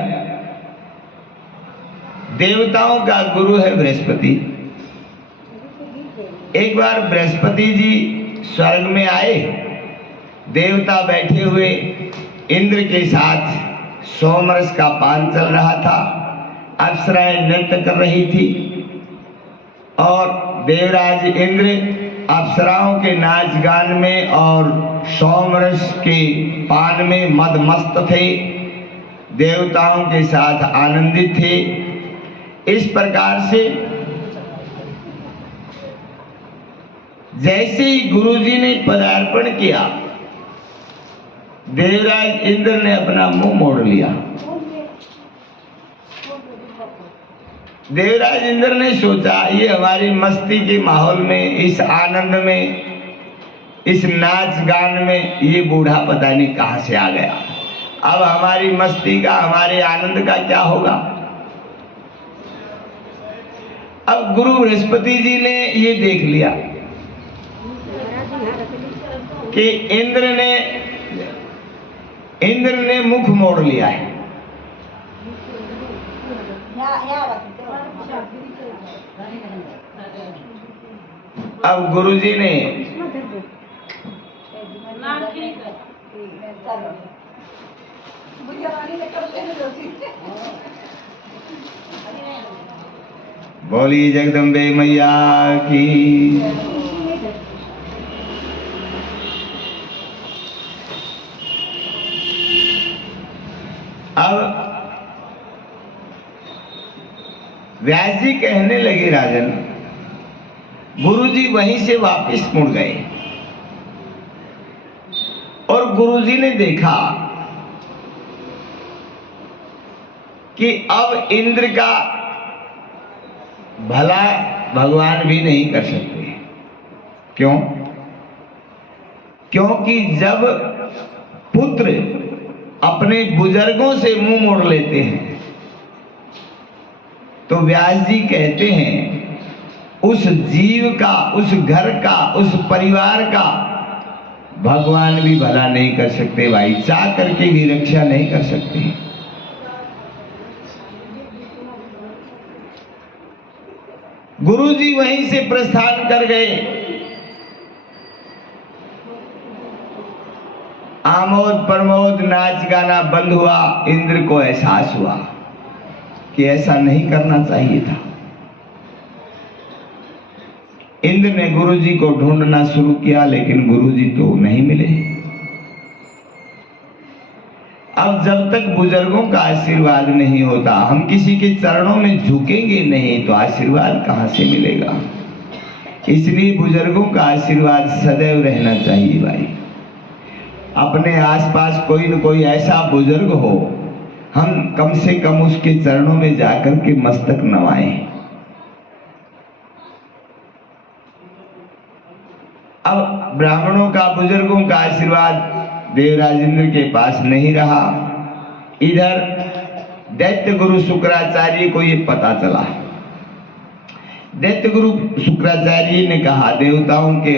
देवताओं का गुरु है बृहस्पति, एक बार बृहस्पति जी स्वर्ग में आए, देवता बैठे हुए इंद्र के साथ सोमरस का पान चल रहा था, अप्सराएं नृत्य कर रही थी और देवराज इंद्र अप्सराओं के नाच गान में और सोमरस के पान में मदमस्त थे, देवताओं के साथ आनंदित थे। इस प्रकार से जैसे ही गुरुजी ने पदार्पण किया, देवराज इंद्र ने अपना मुंह मोड़ लिया। देवराज इंद्र ने सोचा ये हमारी मस्ती के माहौल में, इस आनंद में, इस नाच गान में ये बूढ़ा पता नहीं कहां से आ गया। अब हमारी मस्ती का, हमारे आनंद का क्या होगा। अब गुरु बृहस्पति जी ने ये देख लिया कि इंद्र ने मुख मोड़ लिया है। अब गुरुजी ने बोली जगदम्बे मैया की। अब व्यास जी कहने लगे, राजन, गुरुजी वहीं से वापस मुड़ गए और गुरुजी ने देखा कि अब इंद्र का भला भगवान भी नहीं कर सकते। क्यों? क्योंकि जब पुत्र अपने बुजुर्गों से मुंह मोड़ लेते हैं तो व्यास जी कहते हैं उस जीव का, उस घर का, उस परिवार का भगवान भी भला नहीं कर सकते भाई, चाह करके भी रक्षा नहीं कर सकते। गुरुजी वहीं से प्रस्थान कर गए। आमोद प्रमोद नाच गाना बंद हुआ। इंद्र को एहसास हुआ कि ऐसा नहीं करना चाहिए था। इंद्र ने गुरुजी को ढूंढना शुरू किया, लेकिन गुरुजी तो नहीं मिले। अब जब तक बुजुर्गों का आशीर्वाद नहीं होता, हम किसी के चरणों में झुकेंगे नहीं तो आशीर्वाद कहां से मिलेगा। इसलिए बुजुर्गों का आशीर्वाद सदैव रहना चाहिए भाई। अपने आसपास कोई न कोई ऐसा बुजुर्ग हो, हम कम से कम उसके चरणों में जाकर के मस्तक नवाएं। अब ब्राह्मणों का, बुजुर्गों का आशीर्वाद देवराज इंद्र के पास नहीं रहा। इधर दैत्य गुरु शुक्राचार्य को ये पता चला। दैत्य गुरु शुक्राचार्य ने कहा, देवताओं के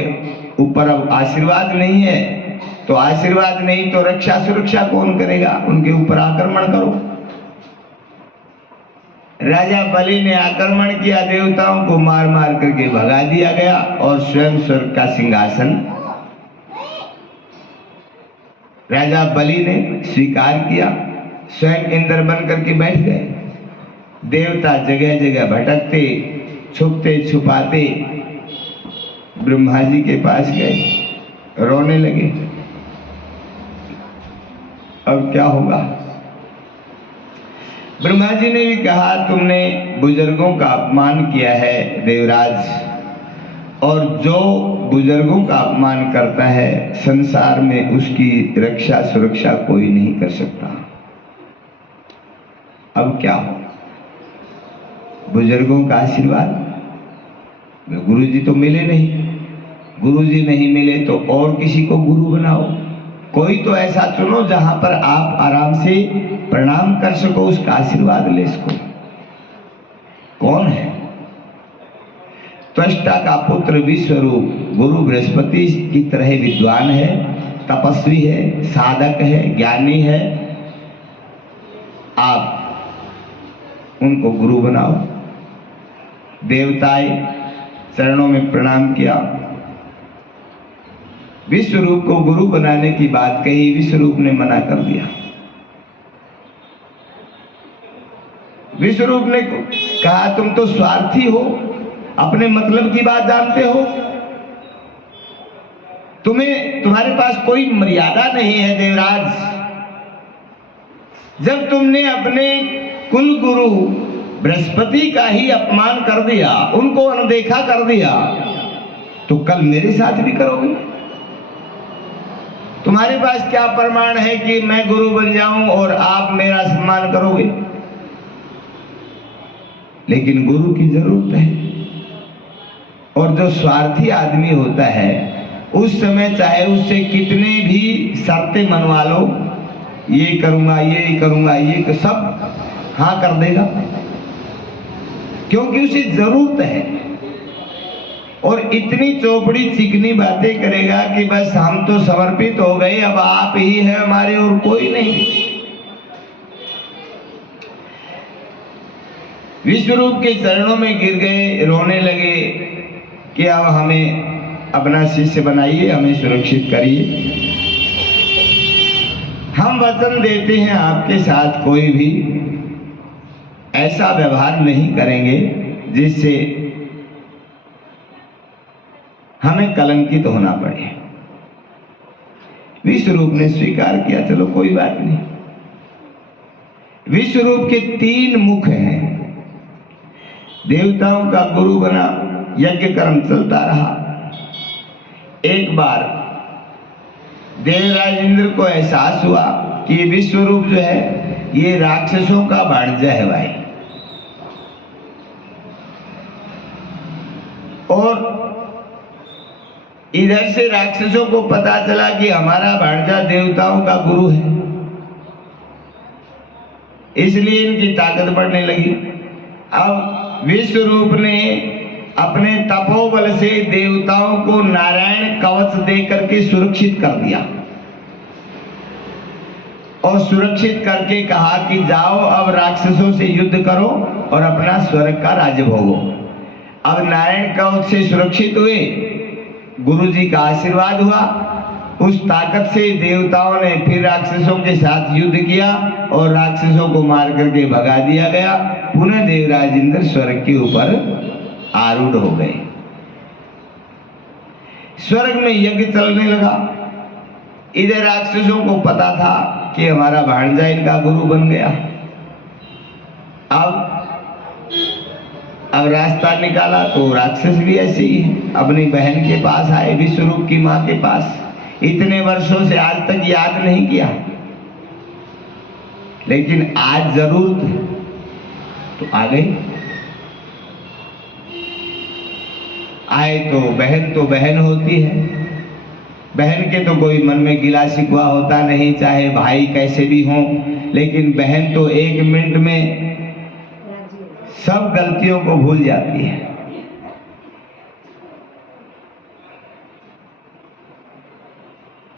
ऊपर अब आशीर्वाद नहीं है, तो आशीर्वाद नहीं तो रक्षा सुरक्षा कौन करेगा, उनके ऊपर आक्रमण करो। राजा बलि ने आक्रमण किया, देवताओं को मार मार करके भगा दिया गया और स्वयं स्वर्ग का सिंहासन राजा बलि ने स्वीकार किया, स्वयं इंद्र बन करके बैठ गए। देवता जगह जगह भटकते, छुपते छुपाते ब्रह्मा जी के पास गए, रोने लगे। अब क्या होगा? ब्रह्मा जी ने भी कहा, तुमने बुजुर्गों का अपमान किया है देवराज, और जो बुजुर्गों का अपमान करता है संसार में उसकी रक्षा सुरक्षा कोई नहीं कर सकता। अब क्या हो? बुजुर्गों का आशीर्वाद, गुरुजी तो मिले नहीं, गुरुजी नहीं मिले तो और किसी को गुरु बनाओ। कोई तो ऐसा चुनो जहां पर आप आराम से प्रणाम कर सको, उसका आशीर्वाद ले सको। कौन है? त्वष्टा का पुत्र विश्वरूप गुरु बृहस्पति की तरह विद्वान है, तपस्वी है, साधक है, ज्ञानी है। आप उनको गुरु बनाओ। देवताएं चरणों में प्रणाम किया। विश्वरूप को गुरु बनाने की बात कही, विश्वरूप ने मना कर दिया। विश्वरूप ने कहा तुम तो स्वार्थी हो, अपने मतलब की बात जानते हो, तुम्हारे पास कोई मर्यादा नहीं है देवराज। जब तुमने अपने कुल गुरु बृहस्पति का ही अपमान कर दिया, उनको अनदेखा कर दिया, तो कल मेरे साथ भी करोगे। तुम्हारे पास क्या प्रमाण है कि मैं गुरु बन जाऊं और आप मेरा सम्मान करोगे? लेकिन गुरु की जरूरत है। और जो स्वार्थी आदमी होता है उस समय चाहे उससे कितने भी शर्तें मनवा लो, ये करूंगा, ये करूंगा, ये सब हाँ कर देगा, क्योंकि उसे जरूरत है। और इतनी चौपड़ी चिकनी बातें करेगा कि बस हम तो समर्पित हो गए, अब आप ही हैं हमारे और कोई नहीं। विश्वरूप के चरणों में गिर गए, रोने लगे कि अब हमें अपना शिष्य बनाइए, हमें सुरक्षित करिए। हम वचन देते हैं आपके साथ कोई भी ऐसा व्यवहार नहीं करेंगे जिससे हमें कलंकित होना पड़े। विश्वरूप ने स्वीकार किया, चलो कोई बात नहीं। विश्वरूप के 3 मुख हैं। देवताओं का गुरु बना, यज्ञ कर्म चलता रहा। एक बार देवराज इंद्र को एहसास हुआ कि विश्वरूप जो है ये राक्षसों का भांजा है भाई, और इधर से राक्षसों को पता चला कि हमारा भांजा देवताओं का गुरु है, इसलिए इनकी ताकत बढ़ने लगी। अब विश्वरूप ने अपने तपोबल से देवताओं को नारायण कवच देकर के सुरक्षित कर दिया और सुरक्षित करके कहा कि जाओ अब राक्षसों से युद्ध करो और अपना स्वर्ग का राज्य भोगो। अब नारायण कवच से सुरक्षित हुए, गुरु जी का आशीर्वाद हुआ, उस ताकत से देवताओं ने फिर राक्षसों के साथ युद्ध किया और राक्षसों को मार करके भगा दिया गया। पुनः देवराज इंद्र स्वर्ग के ऊपर आरूढ़ हो गए। स्वर्ग में यज्ञ चलने लगा। इधर राक्षसों को पता था कि हमारा भांजा इनका गुरु बन गया। अब रास्ता निकाला तो राक्षस भी ऐसे ही है, अपनी बहन के पास आए, विश्वरूप की मां के पास। इतने वर्षों से आज तक याद नहीं किया, लेकिन आज जरूर तो आ गई। आए तो बहन होती है, बहन के तो कोई मन में गिला शिकवा होता नहीं, चाहे भाई कैसे भी हों, लेकिन बहन तो 1 मिनट में सब गलतियों को भूल जाती है।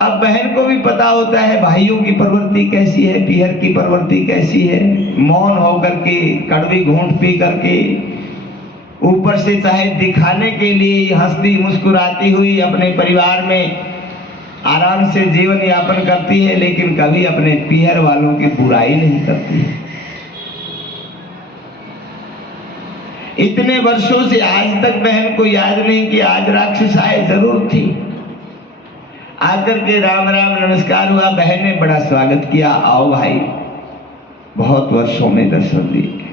अब बहन को भी पता होता है भाइयों की प्रवृत्ति कैसी है, पीहर की प्रवृत्ति कैसी है। मौन होकर के, कड़वी घूंट पी करके, ऊपर से चाहे दिखाने के लिए हंसती मुस्कुराती हुई अपने परिवार में आराम से जीवन यापन करती है, लेकिन कभी अपने पीहर वालों की बुराई नहीं करती है। इतने वर्षों से आज तक बहन को याद नहीं कि आज राक्षस आए, जरूर थी। आकर के राम राम नमस्कार हुआ, बहन ने बड़ा स्वागत किया, आओ भाई, बहुत वर्षों में दर्शन दिए।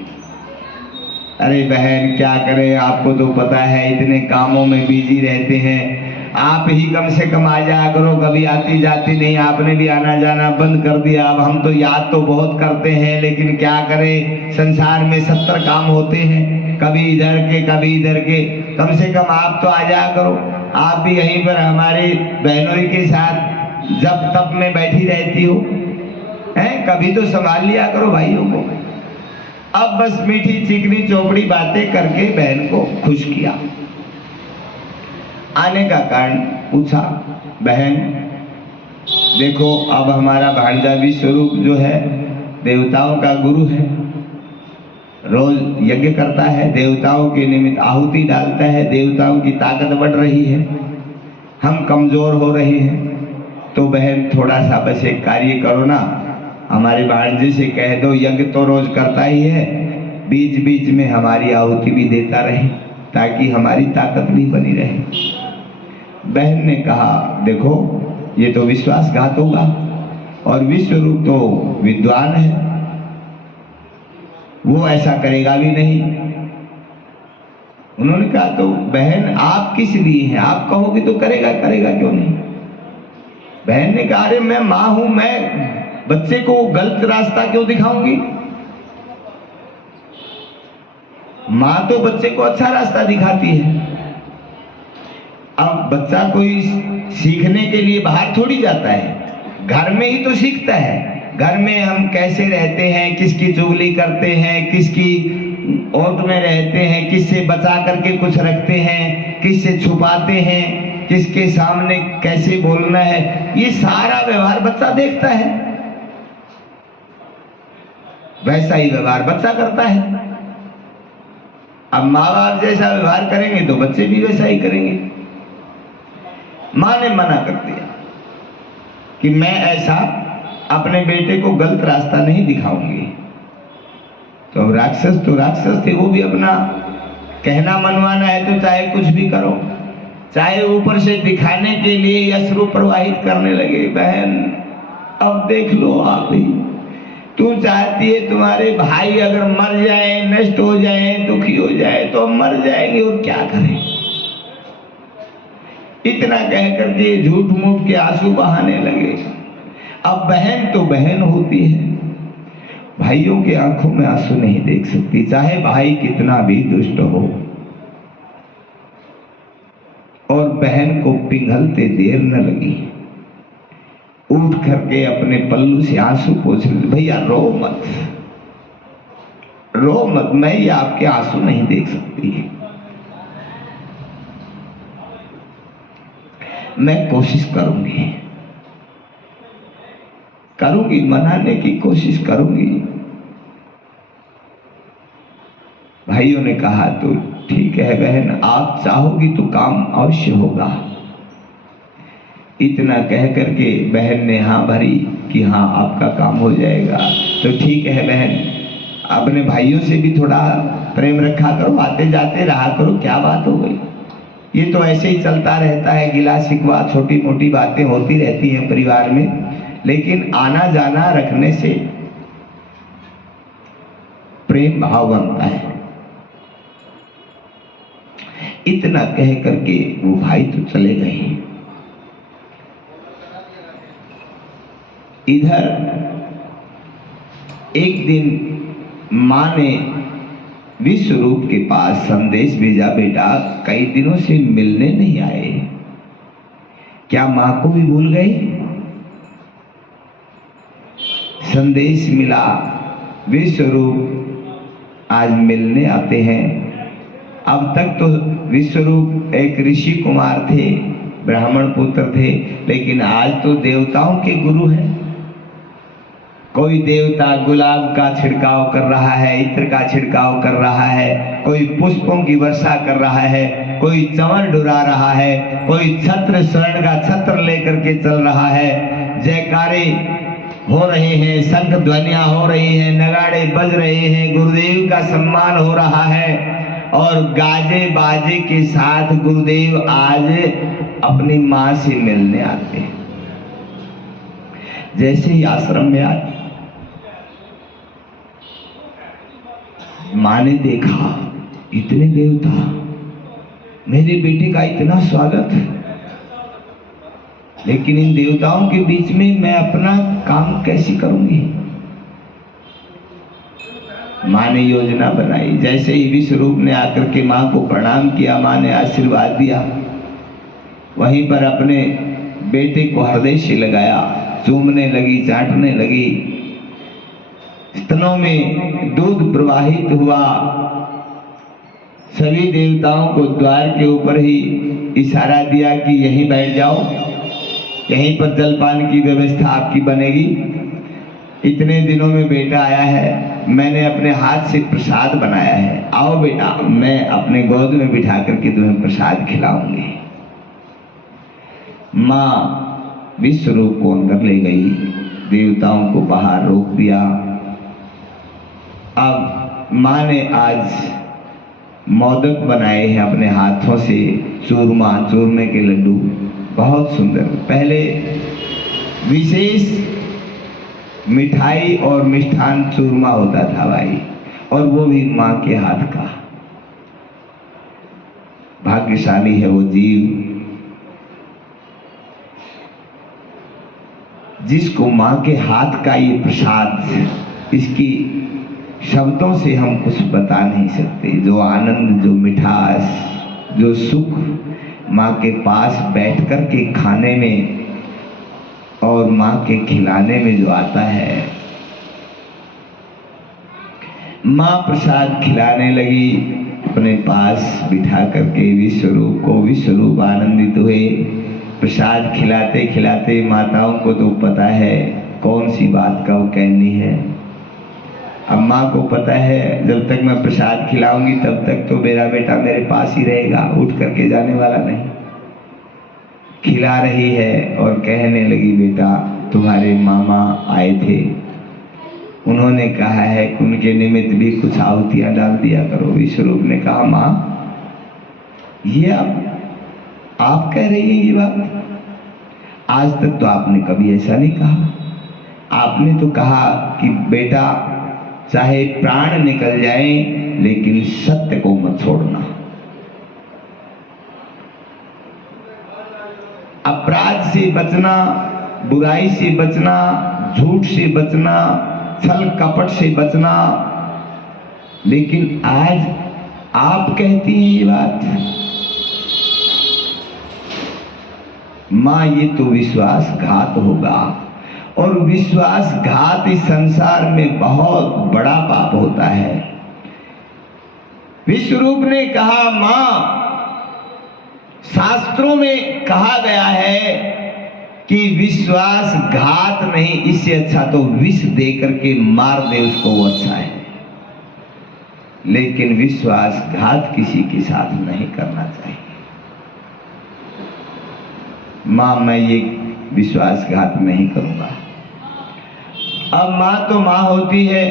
अरे बहन क्या करें, आपको तो पता है इतने कामों में बिजी रहते हैं, आप ही कम से कम आ जाया करो, कभी आती जाती नहीं, आपने भी आना जाना बंद कर दिया। अब हम तो याद तो बहुत करते हैं, लेकिन क्या करें, संसार में 70 काम होते हैं, कभी इधर के कभी इधर के, कम से कम आप तो आ जाया करो। आप भी यहीं पर हमारे बहनों के साथ जब तब में बैठी रहती हो, हैं, कभी तो संभाल लिया करो भाइयों को। अब बस मीठी चिकनी चौपड़ी बातें करके बहन को खुश किया। आने का कारण पूछा, बहन देखो अब हमारा भांजा विश्वरूप जो है देवताओं का गुरु है, रोज यज्ञ करता है, देवताओं के निमित्त आहुति डालता है, देवताओं की ताकत बढ़ रही है, हम कमजोर हो रहे हैं। तो बहन थोड़ा सा बस एक कार्य करो ना, हमारे भांजे से कह दो, यज्ञ तो रोज करता ही है, बीच बीच में हमारी आहुति भी देता रहे, ताकि हमारी ताकत भी बनी रहे। बहन ने कहा, देखो ये तो विश्वासघात होगा, और विश्वरूप तो विद्वान है, वो ऐसा करेगा भी नहीं। उन्होंने कहा, तो बहन आप किस लिए हैं, आप कहोगे तो करेगा, करेगा क्यों नहीं। बहन ने कहा, अरे मैं माँ हूं, मैं बच्चे को गलत रास्ता क्यों दिखाऊंगी। माँ तो बच्चे को अच्छा रास्ता दिखाती है। अब बच्चा कोई सीखने के लिए बाहर थोड़ी जाता है, घर में ही तो सीखता है। घर में हम कैसे रहते हैं, किसकी चुगली करते हैं, किसकी ओट में रहते हैं, किससे बचा करके कुछ रखते हैं, किससे छुपाते हैं, किसके सामने कैसे बोलना है, ये सारा व्यवहार बच्चा देखता है। वैसा ही व्यवहार बच्चा करता है। अब माँ बाप जैसा व्यवहार करेंगे तो बच्चे भी वैसा ही करेंगे। माँ ने मना कर दिया कि मैं ऐसा अपने बेटे को गलत रास्ता नहीं दिखाऊंगी। तो अब राक्षस तो राक्षस थे, वो भी अपना कहना मनवाना है तो चाहे कुछ भी करो, चाहे ऊपर से दिखाने के लिए अश्रु प्रवाहित करने लगे। बहन अब देख लो आप ही, तू चाहती है तुम्हारे भाई अगर मर जाए, नष्ट हो जाए, दुखी हो जाए, तो हम मर जाएंगे और क्या करें। इतना कह करके झूठ मूठ के आंसू बहाने लगे। अब बहन तो बहन होती है, भाइयों के आंखों में आंसू नहीं देख सकती, चाहे भाई कितना भी दुष्ट हो। और बहन को पिघलते देर न लगी, उठ करके अपने पल्लू से आंसू पोंछ ले। भैया रो मत, रो मत, मैं ये आपके आंसू नहीं देख सकती। मैं कोशिश करूंगी, मनाने की कोशिश करूंगी। भाइयों ने कहा, तो ठीक है बहन, आप चाहोगी तो काम अवश्य होगा। इतना कह करके बहन ने हाँ भरी कि हाँ आपका काम हो जाएगा। तो ठीक है बहन, अपने भाइयों से भी थोड़ा प्रेम रखा करो, आते जाते रहा करो, क्या बात हो गई। ये तो ऐसे ही चलता रहता है, गिला शिकवा, छोटी मोटी बातें होती रहती हैं परिवार में, लेकिन आना जाना रखने से प्रेम भाव बनता है। इतना कह करके वो भाई तो चले गए। इधर एक दिन माँ ने विश्वरूप के पास संदेश भेजा, बेटा कई दिनों से मिलने नहीं आए, क्या माँ को भी भूल गए। संदेश मिला, विश्वरूप आज मिलने आते हैं। अब तक तो विश्वरूप एक ऋषि कुमार थे, ब्राह्मण पुत्र थे, लेकिन आज तो देवताओं के गुरु हैं। कोई देवता गुलाब का छिड़काव कर रहा है, इत्र का छिड़काव कर रहा है, कोई पुष्पों की वर्षा कर रहा है, कोई चंवर डुरा रहा है, कोई छत्र स्वर्ण का छत्र लेकर के चल रहा है। जयकारे हो रहे हैं, शंख ध्वनियां हो रही हैं, नगाड़े बज रहे हैं, गुरुदेव का सम्मान हो रहा है। और गाजे बाजे के साथ गुरुदेव आज अपनी माँ से मिलने आते हैं। जैसे ही आश्रम में आए, माँ ने देखा इतने देवता, मेरे बेटे का इतना स्वागत, लेकिन इन देवताओं के बीच में मैं अपना काम कैसे करूंगी। माँ ने योजना बनाई। जैसे ही विश्वरूप ने आकर के माँ को प्रणाम किया, माँ ने आशीर्वाद दिया, वहीं पर अपने बेटे को हृदय से लगाया, चूमने लगी, चाटने लगी, स्तनों में दूध प्रवाहित हुआ। सभी देवताओं को द्वार के ऊपर ही इशारा दिया कि यहीं बैठ जाओ, यहीं पर जलपान की व्यवस्था आपकी बनेगी। इतने दिनों में बेटा आया है, मैंने अपने हाथ से प्रसाद बनाया है, आओ बेटा मैं अपने गोद में बिठा करके तुम्हें प्रसाद खिलाऊंगी। माँ विश्व रूप को अंदर ले गई, देवताओं को बाहर रोक दिया। अब माँ ने आज मोदक बनाए हैं अपने हाथों से, चूरमे के लड्डू, बहुत सुंदर। पहले विशेष मिठाई और मिष्ठान चूरमा होता था भाई, और वो भी माँ के हाथ का। भाग्यशाली है वो जीव जिसको माँ के हाथ का ये प्रसाद, इसकी शब्दों से हम कुछ बता नहीं सकते। जो आनंद, जो मिठास, जो सुख माँ के पास बैठ कर के खाने में और माँ के खिलाने में जो आता है। माँ प्रसाद खिलाने लगी, अपने पास बिठा करके विश्वरूप को। विश्वरूप आनंदित हुए। प्रसाद खिलाते खिलाते माताओं को तो पता है कौन सी बात कब कहनी है। अब माँ को पता है जब तक मैं प्रसाद खिलाऊंगी तब तक तो मेरा बेटा मेरे पास ही रहेगा, उठ करके जाने वाला नहीं। खिला रही है और कहने लगी, बेटा तुम्हारे मामा आए थे, उन्होंने कहा है कि उनके निमित्त भी कुछ आहुतियाँ डाल दिया करो। विश्वरूप ने कहा, माँ ये आप कह रही हैं ये बात? आज तक तो आपने कभी ऐसा नहीं कहा। आपने तो कहा कि बेटा चाहे प्राण निकल जाए लेकिन सत्य को मत छोड़ना। अपराध से बचना, बुराई से बचना, झूठ से बचना, छल कपट से बचना। लेकिन आज आप कहती हैं ये बात। माँ ये तो विश्वासघात होगा, और विश्वासघात इस संसार में बहुत बड़ा पाप होता है। विश्वरूप ने कहा, माँ शास्त्रों में कहा गया है कि विश्वासघात नहीं, इससे अच्छा तो विष दे करके मार दे उसको, वो अच्छा है। लेकिन विश्वासघात किसी के साथ नहीं करना चाहिए। माँ मैं ये विश्वासघात नहीं करूंगा। अब माँ तो माँ होती है।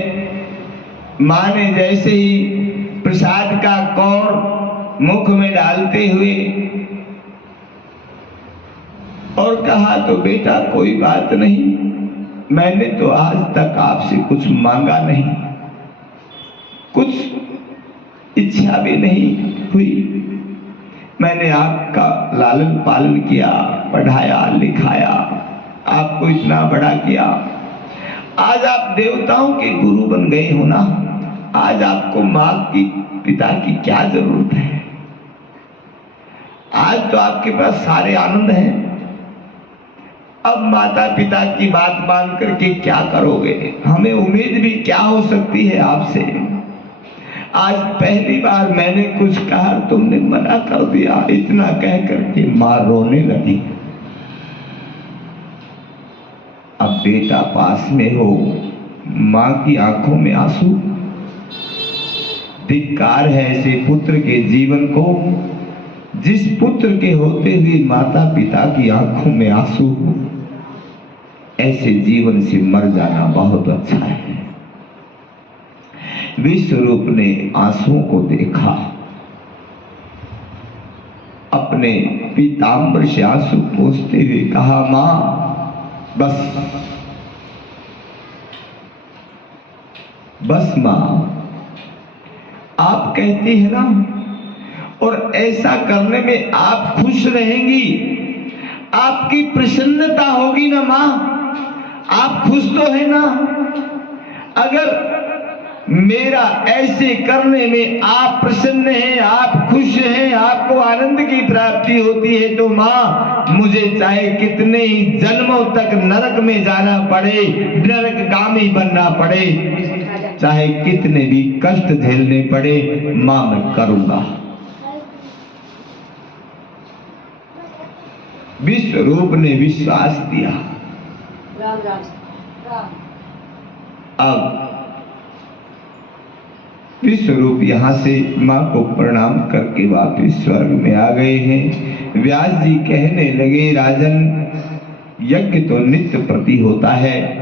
माँ ने जैसे ही प्रसाद का कौर मुख में डालते हुए और कहा, तो बेटा कोई बात नहीं, मैंने तो आज तक आपसे कुछ मांगा नहीं, कुछ इच्छा भी नहीं हुई। मैंने आपका लालन पालन किया, पढ़ाया लिखाया, आपको इतना बड़ा किया। आज आप देवताओं के गुरु बन गए हो ना, आज आपको माँ की, पिता की क्या जरूरत है? आज तो आपके पास सारे आनंद हैं। अब माता पिता की बात मान करके क्या करोगे? हमें उम्मीद भी क्या हो सकती है आपसे? आज पहली बार मैंने कुछ कहा, तुमने मना कर दिया। इतना कह करके माँ रोने लगी। अब बेटा पास में हो, माँ की आंखों में आंसू। धिक्कार है ऐसे पुत्र के जीवन को, जिस पुत्र के होते हुए माता पिता की आंखों में आंसू। ऐसे जीवन से मर जाना बहुत अच्छा है। विश्वरूप ने आंसुओं को देखा, अपने पीतांबर से आंसू पोंछते हुए कहा, माँ बस बस माँ, आप कहती है ना, और ऐसा करने में आप खुश रहेंगी, आपकी प्रसन्नता होगी ना माँ, आप खुश तो है ना? अगर मेरा ऐसे करने में आप प्रसन्न हैं, आप खुश हैं, आपको आनंद की प्राप्ति होती है, तो माँ मुझे चाहे कितने ही जन्मों तक नरक में जाना पड़े, नरकगामी बनना पड़े, चाहे कितने भी कष्ट झेलने पड़े, माँ मैं करूंगा। विश्वरूप ने विश्वास दिया। अब विश्वरूप यहाँ से माँ को प्रणाम करके वापिस स्वर्ग में आ गए हैं। व्यास जी कहने लगे, राजन, यज्ञ तो नित्य प्रति होता है,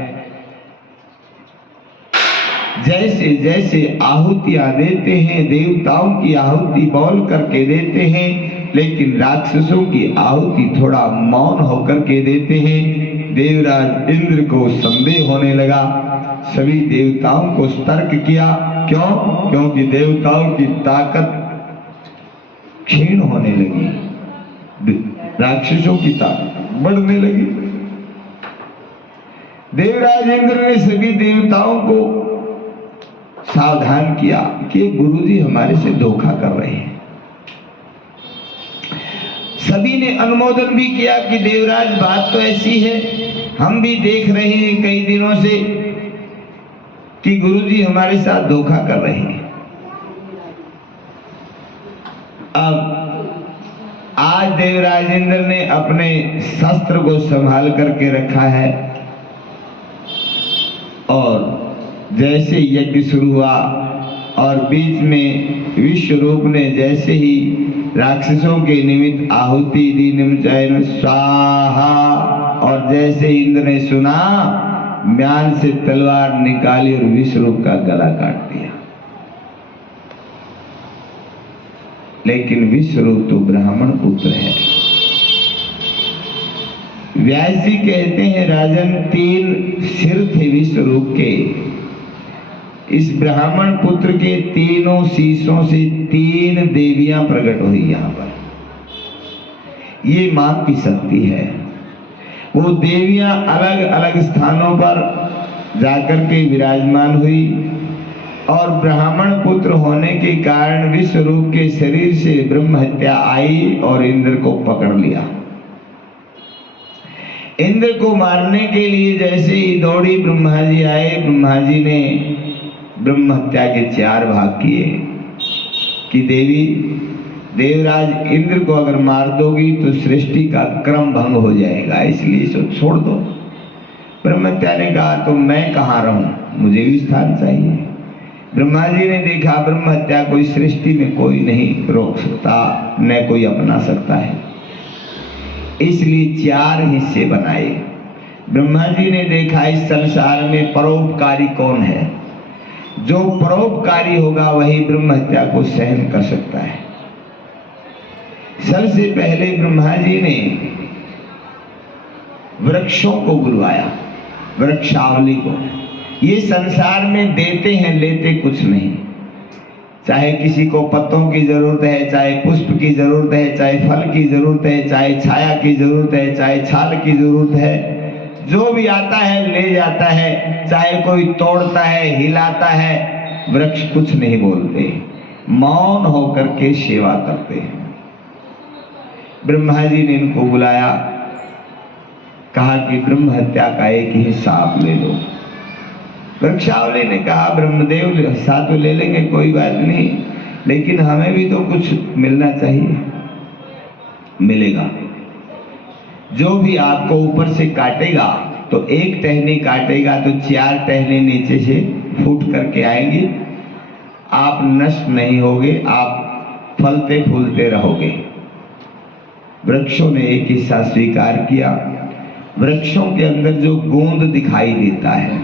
जैसे जैसे आहुतियां देते हैं, देवताओं की आहुति बोल करके देते हैं, लेकिन राक्षसों की आहुति थोड़ा मौन होकर के देते हैं। देवराज इंद्र को संदेह होने लगा, सभी देवताओं को तर्क किया। क्यों? क्योंकि देवताओं की ताकत क्षीण होने लगी, राक्षसों की ताकत बढ़ने लगी। देवराज इंद्र ने सभी देवताओं को सावधान किया कि गुरुजी हमारे से धोखा कर रहे हैं। सभी ने अनुमोदन भी किया कि देवराज बात तो ऐसी है, हम भी देख रहे हैं कई दिनों से कि गुरुजी हमारे साथ धोखा कर रहे हैं। अब आज देवराज इंद्र ने अपने शस्त्र को संभाल करके रखा है और जैसे यज्ञ शुरू हुआ और बीच में विश्वरूप ने जैसे ही राक्षसों के निमित्त आहुति दी, निमचैन स्वाहा, और जैसे इंद्र ने सुना, म्यान से तलवार निकाली और विश्वरूप का गला काट दिया। लेकिन विश्वरूप तो ब्राह्मण पुत्र है। व्यास जी कहते हैं, राजन, 3 सिर थे विश्वरूप के। इस ब्राह्मण पुत्र के तीनों शीशों से 3 देवियां प्रकट हुई। यहाँ पर ये मां की शक्ति है। वो देवियां अलग अलग स्थानों पर जाकर के विराजमान हुई और ब्राह्मण पुत्र होने के कारण विश्वरूप के शरीर से ब्रह्म हत्या आई और इंद्र को पकड़ लिया। इंद्र को मारने के लिए जैसे ही दौड़ी ब्रह्मा जी आए, ब्रह्मा जी ने ब्रह्म हत्या के 4 भाग किए कि देवी, देवराज इंद्र को अगर मार दोगी तो सृष्टि का क्रम भंग हो जाएगा, इसलिए इसे छोड़ दो। ब्रह्म हत्या ने कहा, तो मैं कहाँ रहूं, मुझे भी स्थान चाहिए। ब्रह्मा जी ने देखा ब्रह्म हत्या कोई सृष्टि में कोई नहीं रोक सकता, न कोई अपना सकता है, इसलिए 4 हिस्से बनाए। ब्रह्मा जी ने देखा इस संसार में परोपकारी कौन है, जो परोपकारी होगा वही ब्रह्म हत्या को सहन कर सकता है। सबसे पहले ब्रह्मा जी ने वृक्षों को बुलवाया, वृक्षावली को। ये संसार में देते हैं, लेते कुछ नहीं। चाहे किसी को पत्तों की जरूरत है, चाहे पुष्प की जरूरत है, चाहे फल की जरूरत है, चाहे छाया की जरूरत है, चाहे छाल की जरूरत है, जो भी आता है ले जाता है। चाहे कोई तोड़ता है, हिलाता है, वृक्ष कुछ नहीं बोलते, मौन होकर के सेवा करते हैं। ब्रह्मा जी ने इनको बुलाया, कहा कि ब्रह्म हत्या का एक हिस्सा आप ले लो। वृक्षावली ने कहा, ब्रह्मदेव हिस्सा तो ले लेंगे, कोई बात नहीं, लेकिन हमें भी तो कुछ मिलना चाहिए। मिलेगा। जो भी आपको ऊपर से काटेगा तो एक टहनी काटेगा तो 4 टहनी नीचे से फूट करके आएंगी। आप नष्ट नहीं होगे, आप फलते फूलते रहोगे। वृक्षों ने एक हिस्सा स्वीकार किया। वृक्षों के अंदर जो गोंद दिखाई देता है,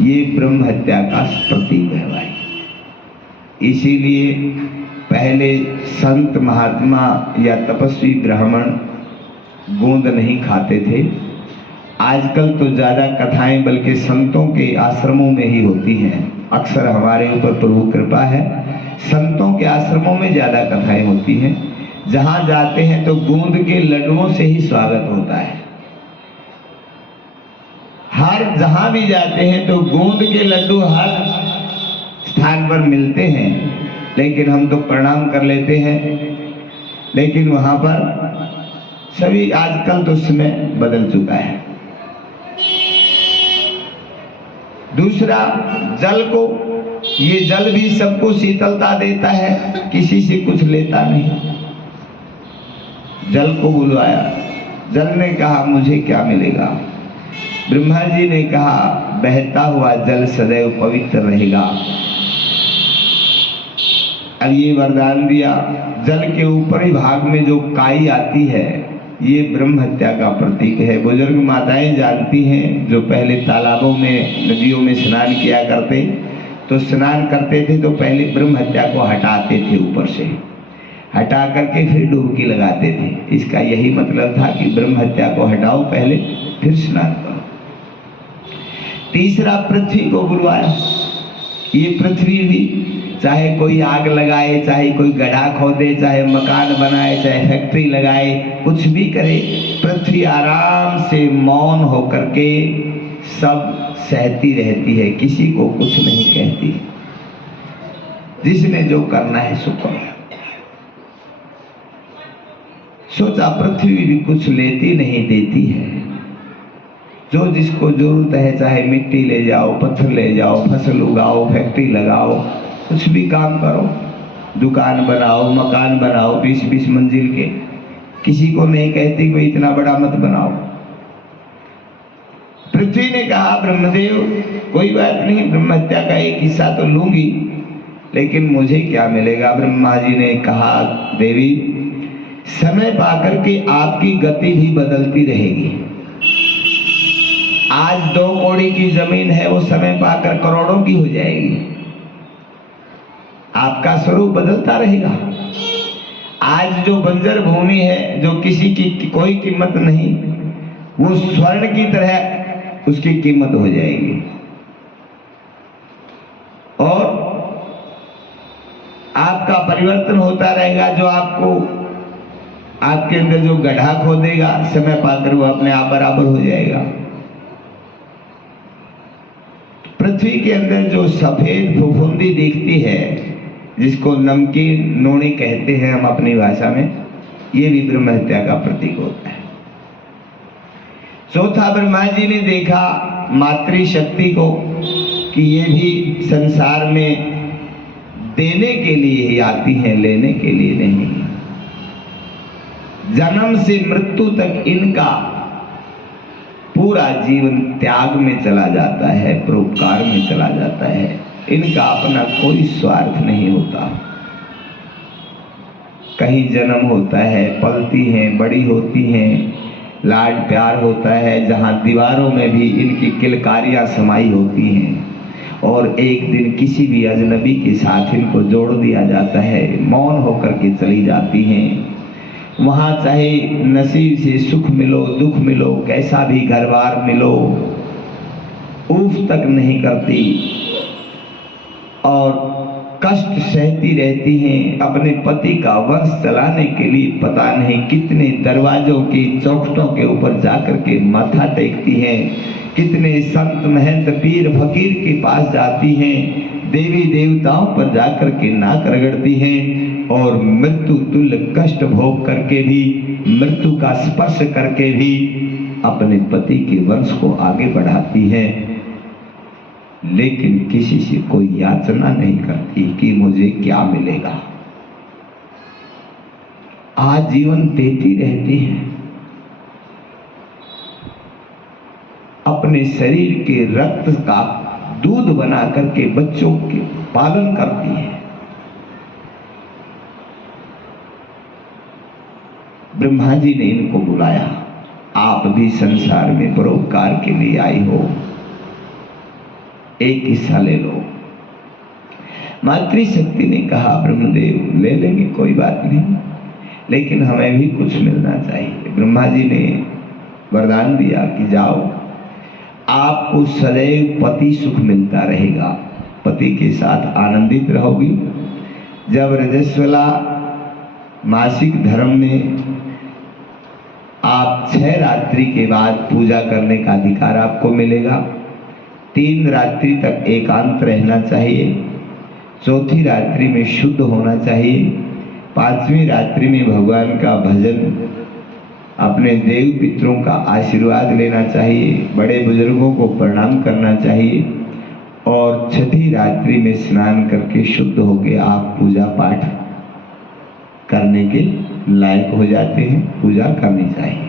ये ब्रह्म हत्या का प्रतीक है भाई। इसीलिए पहले संत महात्मा या तपस्वी ब्राह्मण गोंद नहीं खाते थे। आजकल तो ज़्यादा कथाएं बल्कि संतों के आश्रमों में ही होती हैं। अक्सर हमारे ऊपर प्रभु कृपा है, संतों के आश्रमों में ज़्यादा कथाएं होती हैं। जहाँ जाते हैं तो गोंद के लड्डुओं से ही स्वागत होता है। हर जहाँ भी जाते हैं तो गोंद के लड्डू हर स्थान पर मिलते हैं, लेकिन हम तो प्रणाम कर लेते हैं। लेकिन वहाँ पर सभी आजकल तो समय बदल चुका है। दूसरा, जल को, ये जल भी सबको शीतलता देता है, किसी से कुछ लेता नहीं। जल को बुलवाया, जल ने कहा मुझे क्या मिलेगा। ब्रह्मा जी ने कहा बहता हुआ जल सदैव पवित्र रहेगा। अब ये वरदान दिया। जल के ऊपरी भाग में जो काई आती है ये ब्रह्म हत्या का प्रतीक है। बुजुर्ग माताएं जानती हैं, जो पहले तालाबों में नदियों में स्नान किया करते, तो स्नान करते थे तो पहले ब्रह्म हत्या को हटाते थे, ऊपर से हटा करके फिर डुबकी लगाते थे। इसका यही मतलब था कि ब्रह्म हत्या को हटाओ पहले, फिर स्नान करो। तीसरा पृथ्वी को बुलवाया। ये पृथ्वी भी चाहे कोई आग लगाए, चाहे कोई गड्ढा खोदे, चाहे मकान बनाए, चाहे फैक्ट्री लगाए, कुछ भी करे, पृथ्वी आराम से मौन होकर के सब सहती रहती है, किसी को कुछ नहीं कहती। जिसने जो करना है सो करो। सोचा पृथ्वी भी कुछ लेती नहीं देती है। जो जिसको जरूरत है, चाहे मिट्टी ले जाओ, पत्थर ले जाओ, फसल उगाओ, फैक्ट्री लगाओ, कुछ भी काम करो, दुकान बनाओ, मकान बनाओ 20-20 मंजिल के, किसी को नहीं कहती कोई इतना बड़ा मत बनाओ। पृथ्वी ने कहा ब्रह्मदेव कोई बात नहीं, ब्रह्म हत्या का एक हिस्सा तो लूंगी, लेकिन मुझे क्या मिलेगा? ब्रह्मा जी ने कहा देवी, समय पाकर के आपकी गति भी बदलती रहेगी। आज 2 कौड़ी की जमीन है, वो समय पाकर करोड़ों की हो जाएगी। आपका स्वरूप बदलता रहेगा। आज जो बंजर भूमि है, जो किसी की कोई कीमत नहीं, वो स्वर्ण की तरह उसकी कीमत हो जाएगी। और आपका परिवर्तन होता रहेगा। जो आपको आपके अंदर जो गड्ढा खोदेगा, समय पाकर वो अपने आप बराबर हो जाएगा। पृथ्वी के अंदर जो सफेद फफूंदी दिखती है, जिसको नमकीन नोनी कहते हैं हम अपनी भाषा में, ये भी ब्रह्म हत्या का प्रतीक होता है। चौथा, ब्रह्मा जी ने देखा मातृशक्ति को कि ये भी संसार में देने के लिए ही आती हैं, लेने के लिए नहीं। जन्म से मृत्यु तक इनका पूरा जीवन त्याग में चला जाता है, परोपकार में चला जाता है। इनका अपना कोई स्वार्थ नहीं होता। कहीं जन्म होता है, पलती हैं, बड़ी होती हैं, लाड प्यार होता है, जहाँ दीवारों में भी इनकी किलकारियाँ समाई होती हैं, और एक दिन किसी भी अजनबी के साथ इनको जोड़ दिया जाता है, मौन होकर के चली जाती हैं। वहाँ चाहे नसीब से सुख मिलो, दुख मिलो, कैसा भी घर बार मिलो, ऊफ तक नहीं करती और कष्ट सहती रहती हैं। अपने पति का वंश चलाने के लिए पता नहीं कितने दरवाजों की चौखटों के ऊपर जाकर के माथा टेकती हैं, कितने संत महंत पीर फकीर के पास जाती हैं, देवी देवताओं पर जाकर के नाक रगड़ती हैं, और मृत्यु तुल्य कष्ट भोग करके भी, मृत्यु का स्पर्श करके भी अपने पति के वंश को आगे बढ़ाती हैं। लेकिन किसी से कोई याचना नहीं करती कि मुझे क्या मिलेगा। आजीवन देती रहती है। अपने शरीर के रक्त का दूध बना करके बच्चों के पालन करती है। ब्रह्मा जी ने इनको बुलाया, आप भी संसार में परोपकार के लिए आई हो, एक हिस्सा ले लो। मातृशक्ति ने कहा ब्रह्मदेव ले लेंगे, कोई बात नहीं, लेकिन हमें भी कुछ मिलना चाहिए। ब्रह्मा जी ने वरदान दिया कि जाओ, आपको सदैव पति सुख मिलता रहेगा, पति के साथ आनंदित रहोगी। जब रजस्वला मासिक धर्म में आप 6 रात्रि के बाद पूजा करने का अधिकार आपको मिलेगा। 3 रात्रि तक एकांत रहना चाहिए, 4थी रात्रि में शुद्ध होना चाहिए, 5वीं रात्रि में भगवान का भजन, अपने देव पितरों का आशीर्वाद लेना चाहिए, बड़े बुजुर्गों को प्रणाम करना चाहिए, और 6ठी रात्रि में स्नान करके शुद्ध होकर आप पूजा पाठ करने के लायक हो जाते हैं, पूजा करनी चाहिए।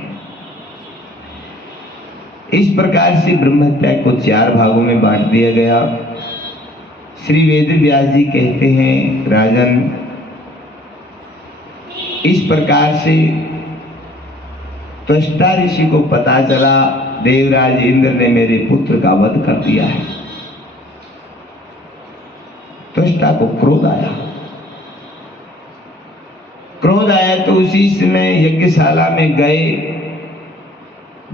इस प्रकार से ब्रह्म हत्या को 4 भागों में बांट दिया गया। श्री वेद व्यास जी कहते हैं, राजन इस प्रकार से त्वष्टा ऋषि को पता चला देवराज इंद्र ने मेरे पुत्र का वध कर दिया है। त्वष्टा को क्रोध आया। क्रोध आया तो उसी समय यज्ञशाला में गए,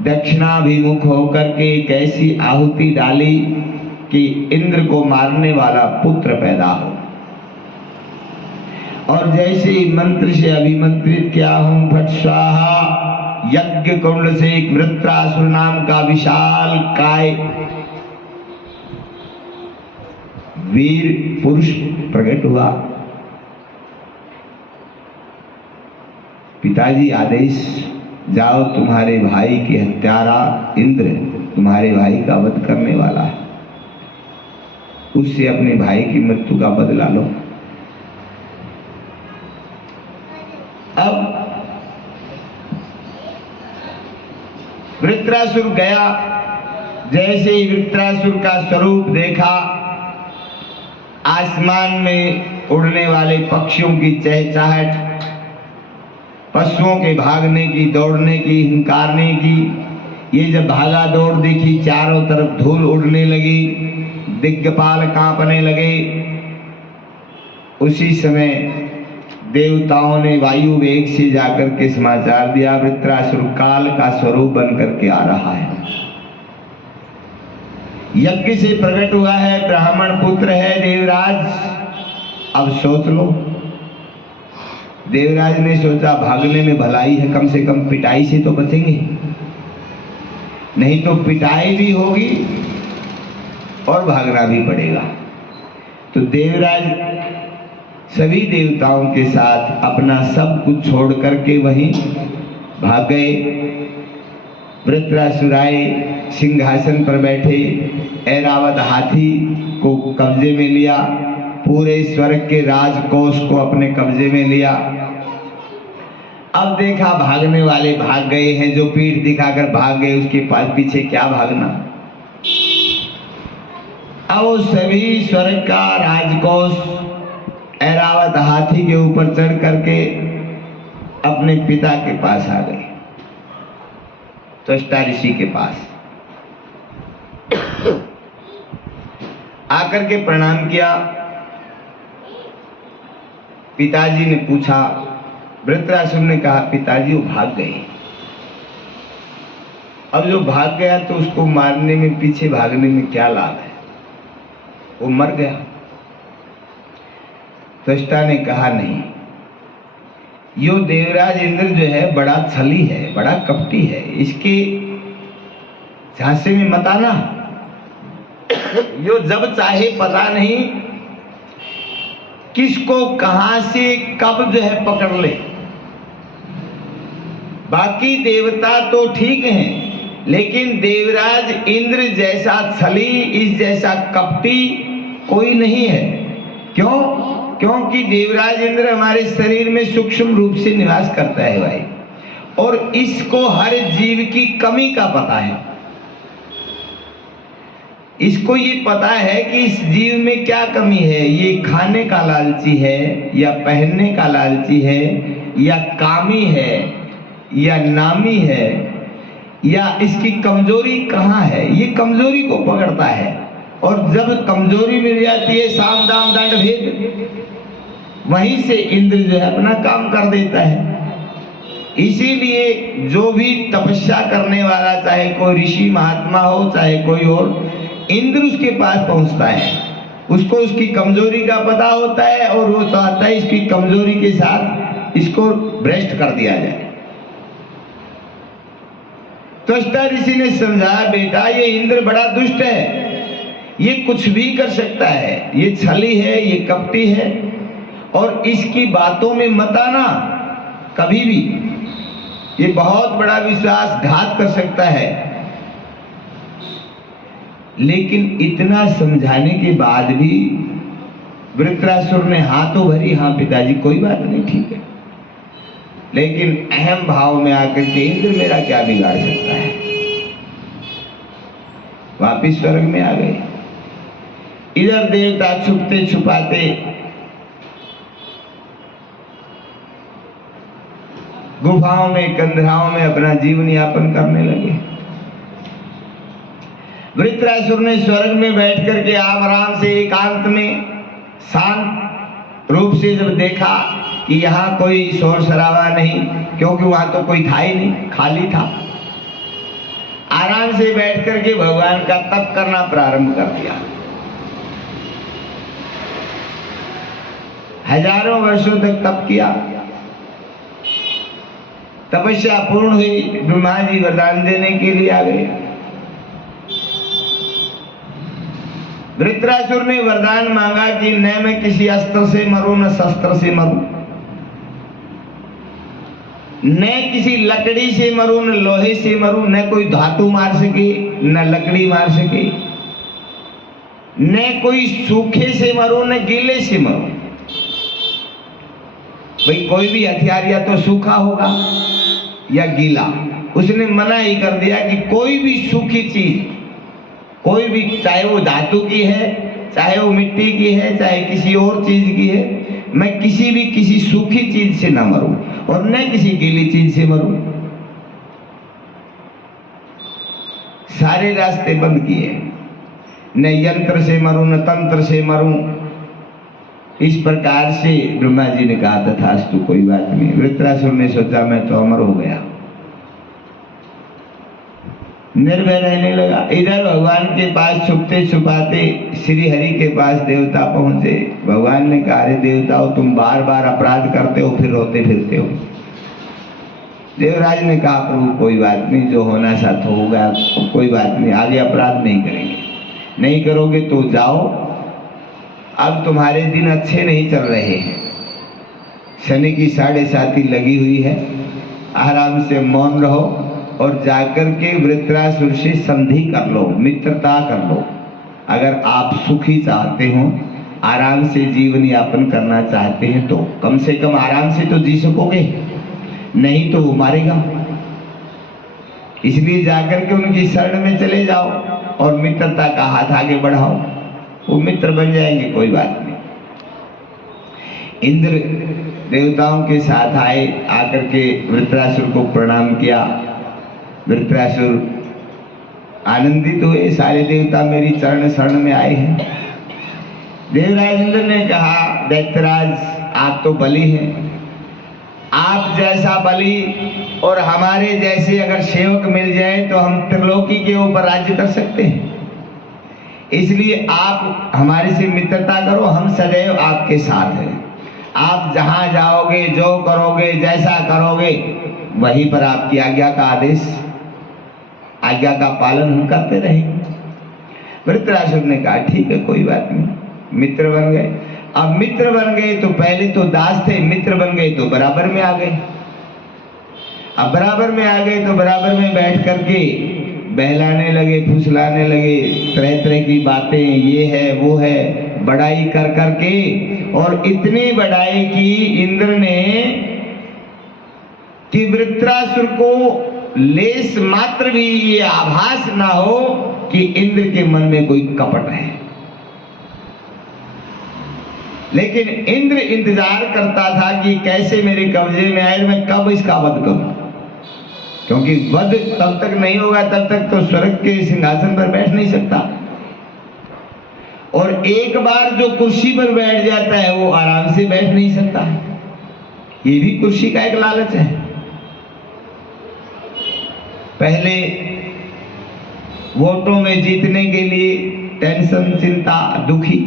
दक्षिणाभिमुख होकर के एक ऐसी आहुति डाली कि इंद्र को मारने वाला पुत्र पैदा हो। और जैसे ही मंत्र से अभिमंत्रित किया हूं, फट स्वाहा, यज्ञ कुंड से एक वृत्रासुर नाम का विशाल काय वीर पुरुष प्रकट हुआ। पिताजी आदेश, जाओ, तुम्हारे भाई की हत्यारा इंद्र तुम्हारे भाई का वध करने वाला है, उससे अपने भाई की मृत्यु का बदला लो। अब वृत्रासुर गया। जैसे ही वृत्रासुर का स्वरूप देखा, आसमान में उड़ने वाले पक्षियों की चहचहाहट, पशुओं के भागने की, दौड़ने की, हिंकारने की, ये जब भागा दौड़ देखी, चारों तरफ धूल उड़ने लगी, दिग्गपाल कांपने लगे। उसी समय देवताओं ने वायु वेग से जाकर के समाचार दिया, वृत्रासुर काल का स्वरूप बन करके आ रहा है, यज्ञ से प्रकट हुआ है, ब्राह्मण पुत्र है देवराज, अब सोच लो। देवराज ने सोचा भागने में भलाई है, कम से कम पिटाई से तो बचेंगे, नहीं तो पिटाई भी होगी और भागना भी पड़ेगा। तो देवराज सभी देवताओं के साथ अपना सब कुछ छोड़ करके वहीं भाग गए। वृत्रासुर आए, सिंहासन पर बैठे, ऐरावत हाथी को कब्जे में लिया, पूरे स्वर्ग के राजकोष को अपने कब्जे में लिया। अब देखा भागने वाले भाग गए हैं, जो पीठ दिखाकर भाग गए उसके पास पीछे क्या भागना। अब वो सभी स्वर्ग का राजकोष ऐरावत हाथी के ऊपर चढ़ करके अपने पिता के पास आ गए, त्वष्टा ऋषि के पास आकर के प्रणाम किया। पिताजी ने पूछा, वृत्रासुर ने कहा, पिताजी वो भाग गए। अब जो भाग गया तो उसको मारने में, पीछे भागने में क्या लाभ है, वो मर गया। त्वष्टा ने कहा, नहीं, यो देवराज इंद्र जो है बड़ा छली है, बड़ा कपटी है, इसके झांसे में मत आना। यो जब चाहे पता नहीं किसको कहां से कब जो है पकड़ ले। बाकी देवता तो ठीक हैं, लेकिन देवराज इंद्र जैसा छली, इस जैसा कपटी कोई नहीं है। क्यों? क्योंकि देवराज इंद्र हमारे शरीर में सूक्ष्म रूप से निवास करता है भाई, और इसको हर जीव की कमी का पता है। इसको ये पता है कि इस जीव में क्या कमी है, ये खाने का लालची है या पहनने का लालची है या कामी है या नामी है, या इसकी कमजोरी कहाँ है, ये कमजोरी को पकड़ता है। और जब कमजोरी मिल जाती है, साम दाम दंड भेद, वहीं से इंद्र जो है अपना काम कर देता है। इसीलिए जो भी तपस्या करने वाला, चाहे कोई ऋषि महात्मा हो, चाहे कोई और, इंद्र उसके पास पहुंचता है। उसको उसकी कमजोरी का पता होता है और वो चाहता है इसकी कमजोरी के साथ इसको भ्रष्ट कर दिया जाए। त्वष्टा ऋषि ने समझाया, बेटा ये इंद्र बड़ा दुष्ट है, ये कुछ भी कर सकता है, ये छली है, ये कपटी है, और इसकी बातों में मत आना कभी भी, ये बहुत बड़ा विश्वासघात कर सकता है। लेकिन इतना समझाने के बाद भी वृत्रासुर ने हाथों भरी, हाँ पिताजी कोई बात नहीं, ठीक है, लेकिन अहम भाव में आकर के इंद्र मेरा क्या बिगाड़ सकता है। वापिस स्वर्ग में आ गए। इधर देवता छुपते छुपाते गुफाओं में, कंदराओं में अपना जीवन यापन करने लगे। वृत्रासुर ने स्वर्ग में बैठ करके आराम से एकांत में शांत रूप से जब देखा कि यहाँ कोई शोर शराबा नहीं, क्योंकि वहां तो कोई था ही नहीं, खाली था, आराम से बैठ करके भगवान का तप करना प्रारंभ कर दिया। हजारों वर्षों तक तप किया, तपस्या पूर्ण हुई, ब्रह्मा जी वरदान देने के लिए आ गए। वृत्रासुर ने वरदान मांगा कि न मैं किसी अस्त्र से मरूं, न शस्त्र से मरूं, न किसी लकड़ी से मरूं, न लोहे से मरूं, न कोई धातु मार सके, न लकड़ी मार सके, न कोई सूखे से मरूं, न गीले से मरूं। भाई कोई भी हथियार या तो सूखा होगा या गीला, उसने मना ही कर दिया कि कोई भी सूखी चीज, कोई भी, चाहे वो धातु की है, चाहे वो मिट्टी की है, चाहे किसी और चीज की है, मैं किसी सूखी चीज से ना मरूं और न किसी गीली चीज से मरूं। सारे रास्ते बंद किए, न यंत्र से मरूं, न तंत्र से मरूं। इस प्रकार से ब्रह्मा जी ने कहा तथास्तु, कोई बात नहीं। वृत्रासुर ने सोचा मैं तो अमर हो गया, निर्भय रहने लगा। इधर भगवान के पास छुपते छुपाते श्री हरि के पास देवता पहुंचे। भगवान ने कहा, अरे देवताओं, तुम बार बार अपराध करते हो, फिर रोते फिरते हो। देवराज ने कहा, प्रभु कोई बात नहीं, जो होना साथ होगा, कोई बात नहीं, आगे अपराध नहीं करेंगे। नहीं करोगे तो जाओ, अब तुम्हारे दिन अच्छे नहीं चल रहे हैं, शनि की 7.5 लगी हुई है, आराम से मौन रहो और जाकर के वृत्रासुर से संधि कर लो, मित्रता कर लो। अगर आप सुखी चाहते हो, आराम से जीवन यापन करना चाहते हैं, तो कम से कम आराम से तो जी सकोगे, नहीं तो वो मारेगा। इसलिए जाकर के उनकी शरण में चले जाओ और मित्रता का हाथ आगे बढ़ाओ, वो मित्र बन जाएंगे, कोई बात नहीं। इंद्र देवताओं के साथ आए, आकर के वृत्रासुर को प्रणाम किया। वृत्रासुर आनंदित हुए, सारे देवता मेरी चरण शरण में आए हैं। देवराज इंद्र ने कहा, दैत्यराज आप तो बलि हैं, आप जैसा बलि और हमारे जैसे अगर सेवक मिल जाए तो हम त्रिलोकी के ऊपर राज्य कर सकते हैं। इसलिए आप हमारे से मित्रता करो, हम सदैव आपके साथ हैं। आप जहां जाओगे, जो करोगे, जैसा करोगे, वहीं पर आपकी आज्ञा का आदेश, आज्ञा का पालन हम करते रहेंगे। वृत्रासुर ने कहा, ठीक है, कोई बात नहीं, मित्र बन गए। अब मित्र बन गए तो पहले तो दास थे, मित्र बन गए तो बराबर में आ गए। अब बराबर में आ गए तो बराबर में बैठ करके बहलाने लगे, फुसलाने लगे, तरह तरह की बातें, ये है वो है, बड़ाई कर करके, और इतनी बड़ाई की इंद्र ने कि वृत्रासुर को लेस मात्र भी ये आभास ना हो कि इंद्र के मन में कोई कपट है। लेकिन इंद्र इंतजार करता था कि कैसे मेरे कब्जे में आए, मैं कब इसका वध करूं, क्योंकि वध तब तक नहीं होगा तब तक तो स्वर्ग के सिंहासन पर बैठ नहीं सकता। और एक बार जो कुर्सी पर बैठ जाता है वो आराम से बैठ नहीं सकता। ये भी कुर्सी का एक लालच है। पहले वोटों में जीतने के लिए टेंशन, चिंता, दुखी,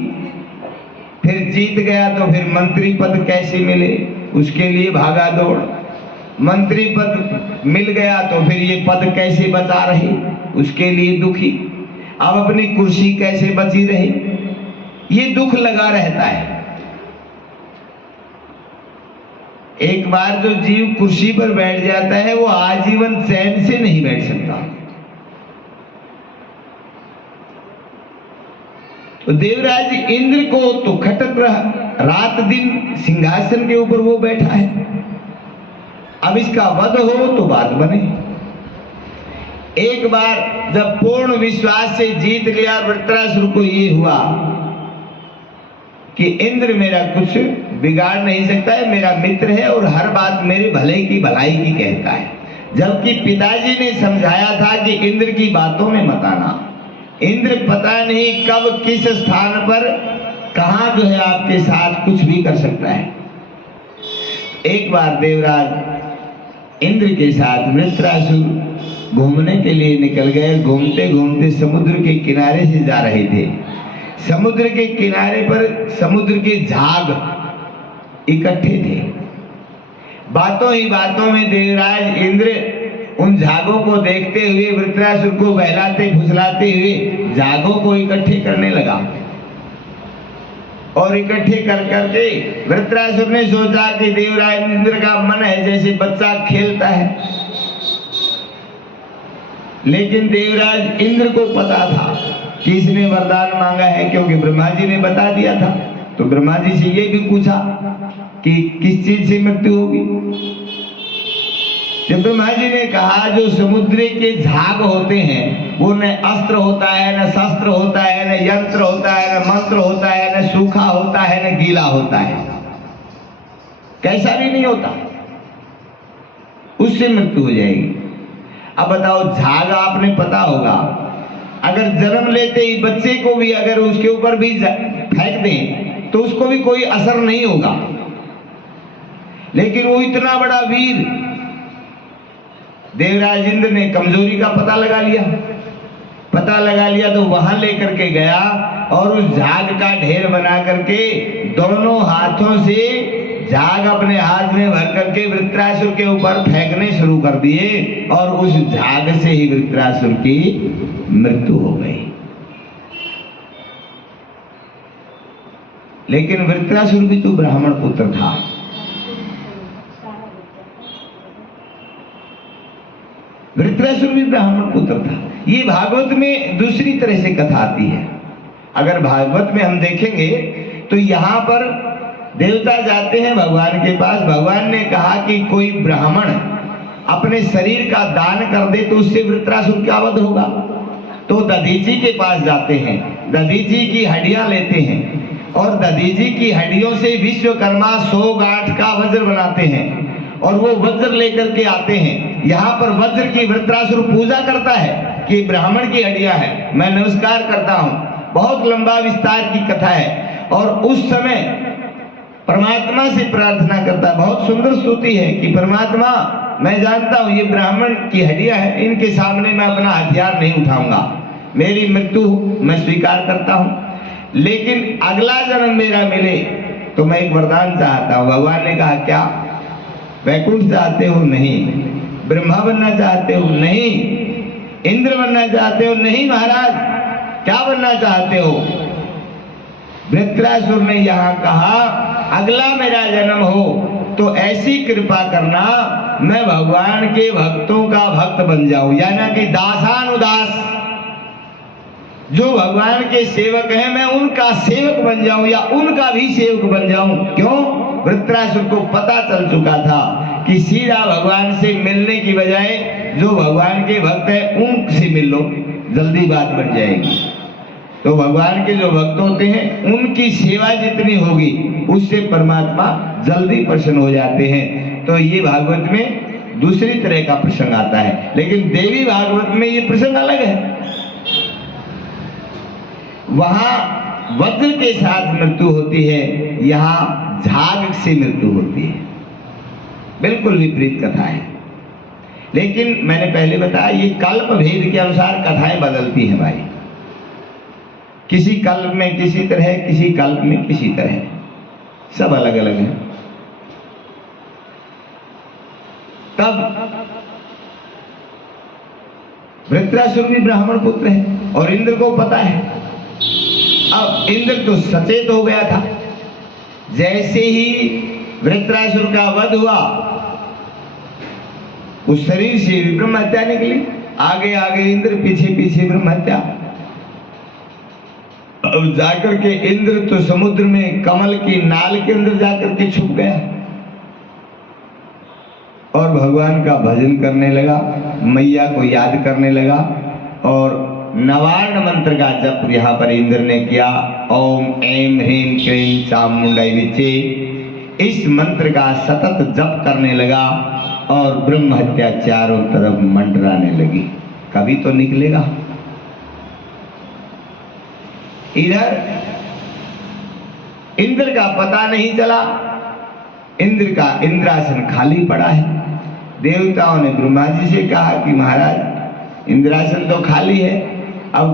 फिर जीत गया तो फिर मंत्री पद कैसे मिले उसके लिए भागा दौड़, मंत्री पद मिल गया तो फिर ये पद कैसे बचा रहे उसके लिए दुखी, अब अपनी कुर्सी कैसे बची रहे, ये दुख लगा रहता है। एक बार जो जीव कुर्सी पर बैठ जाता है वो आजीवन चैन से नहीं बैठ सकता। तो देवराज इंद्र को तो खटक रहा, रात दिन सिंहासन के ऊपर वो बैठा है। अब इसका वध हो तो बात बने। एक बार जब पूर्ण विश्वास से जीत लिया वृत्रासुर को ये हुआ कि इंद्र मेरा कुछ बिगाड़ नहीं सकता है, मेरा मित्र है और हर बात मेरे भले की भलाई की कहता है। जबकि पिताजी ने समझाया था कि इंद्र की बातों में मत आना। इंद्र पता नहीं कब किस स्थान पर कहाँ जो है आपके साथ कुछ भी कर सकता है। एक बार देवराज इंद्र के साथ वृत्रासुर घूमने के लिए निकल गए। घूमते घूमते समुद्र के किनारे से जा रहे थे। समुद्र के किनारे पर समुद्र के झाग इकट्ठे थे। बातों ही बातों में देवराज इंद्र उन झागों को देखते हुए वृत्रासुर को बहलाते फुसलाते हुए झागों को इकट्ठे करने लगा। और इकट्ठे कर करके वृत्रासुर ने सोचा कि देवराज इंद्र का मन है जैसे बच्चा खेलता है। लेकिन देवराज इंद्र को पता था कि इसने वरदान मांगा है, क्योंकि ब्रह्मा जी ने बता दिया था। तो ब्रह्मा जी से ये भी पूछा कि किस चीज से मृत्यु होगी। जब ब्रह्मा जी ने कहा जो समुद्र के झाग होते हैं वो न अस्त्र होता है, न शस्त्र होता है, न यंत्र होता है, न मंत्र होता है, न सूखा होता है, न गीला होता है, कैसा भी नहीं होता, उससे मृत्यु हो जाएगी। अब बताओ, झाग आपने पता होगा, अगर जन्म लेते ही बच्चे को भी अगर उसके ऊपर भी फेंक दें तो उसको भी कोई असर नहीं होगा। लेकिन वो इतना बड़ा वीर देवराज इंद्र ने कमजोरी का पता लगा लिया तो वहां लेकर के गया और उस झाग का ढेर बना करके दोनों हाथों से झाग अपने हाथ में भर करके वृत्रासुर के ऊपर फेंकने शुरू कर दिए और उस झाग से ही वृत्रासुर की मृत्यु हो गई। लेकिन वृत्रासुर भी तो ब्राह्मण पुत्र था। वृत्रासुर भी ब्राह्मण पुत्र था। ये भागवत में दूसरी तरह से कथा आती है। अगर भागवत में हम देखेंगे तो यहाँ पर देवता जाते हैं भगवान के पास। भगवान ने कहा कि कोई ब्राह्मण अपने शरीर का दान कर दे तो उससे वृत्रासुर का वध होगा। तो दधीची के पास जाते हैं, दधीची की हड्डियां लेते हैं और दधीची की हड्डियों से विश्वकर्मा 100 गांठ का वज्र बनाते हैं और वो वज्र लेकर के आते हैं। यहाँ पर वज्र की वृत्रासुर पूजा करता है कि ब्राह्मण की हड्डियां है, मैं नमस्कार करता हूँ। बहुत लंबा विस्तार की कथा है। और उस समय परमात्मा से प्रार्थना करता है। बहुत सुंदर स्तुति है कि परमात्मा, मैं जानता हूँ ये ब्राह्मण की हड्डियां है, इनके सामने मैं अपना हथियार नहीं उठाऊंगा, मेरी मृत्यु मैं स्वीकार करता हूँ, लेकिन अगला जन्म मेरा मिले तो मैं एक वरदान चाहता हूँ। भगवान ने कहा, क्या वैकुंठ चाहते हो? नहीं। ब्रह्मा बनना चाहते हो? नहीं। इंद्र बनना चाहते हो? नहीं महाराज। क्या बनना चाहते हो? वृत्रासुर ने यहाँ कहा, अगला मेरा जन्म हो तो ऐसी कृपा करना मैं भगवान के भक्तों का भक्त बन जाऊं, यानी कि दासानुदास, जो भगवान के सेवक हैं मैं उनका सेवक बन जाऊं या उनका भी सेवक बन जाऊं। क्यों? वृत्रासुर को पता चल चुका था कि सीधा भगवान से मिलने की बजाय जो भगवान के भक्त हैं उनसे मिल लो, जल्दी बात बन जाएगी। तो भगवान के जो भक्त होते हैं उनकी सेवा जितनी होगी उससे परमात्मा जल्दी प्रसन्न हो जाते हैं। तो ये भागवत में दूसरी तरह का प्रसंग आता है। लेकिन देवी भागवत में ये प्रसंग अलग है। वहां वज्र के साथ मृत्यु होती है, यहाँ झाग से मृत्यु होती है। बिल्कुल विपरीत कथा है। लेकिन मैंने पहले बताया ये कल्प भेद के अनुसार कथाएं बदलती हैं भाई। किसी कल्प में किसी तरह, किसी कल्प में किसी तरह, सब अलग अलग है। तब वृत्रासुर भी ब्राह्मण पुत्र है और इंद्र को पता है। अब इंद्र तो सचेत हो गया था। जैसे ही वृत्रासुर का वध हुआ उस शरीर से भी ब्रह्म हत्या निकली। आगे आगे इंद्र, पीछे पीछे ब्रह्म हत्या। अब जाकर के इंद्र तो समुद्र में कमल की नाल के अंदर जाकर के छुप गया और भगवान का भजन करने लगा, मैया को याद करने लगा और नवार्ण मंत्र का जप यहाँ पर इंद्र ने किया। ओम ऐं ह्रीं क्लीं चामुंडाई विचे, इस मंत्र का सतत जप करने लगा और ब्रह्म हत्या चारों तरफ मंडराने लगी। कभी तो निकलेगा। इधर इंद्र का पता नहीं चला, इंद्र का इंद्रासन खाली पड़ा है। देवताओं ने ब्रह्मा जी से कहा कि महाराज इंद्रासन तो खाली है, अब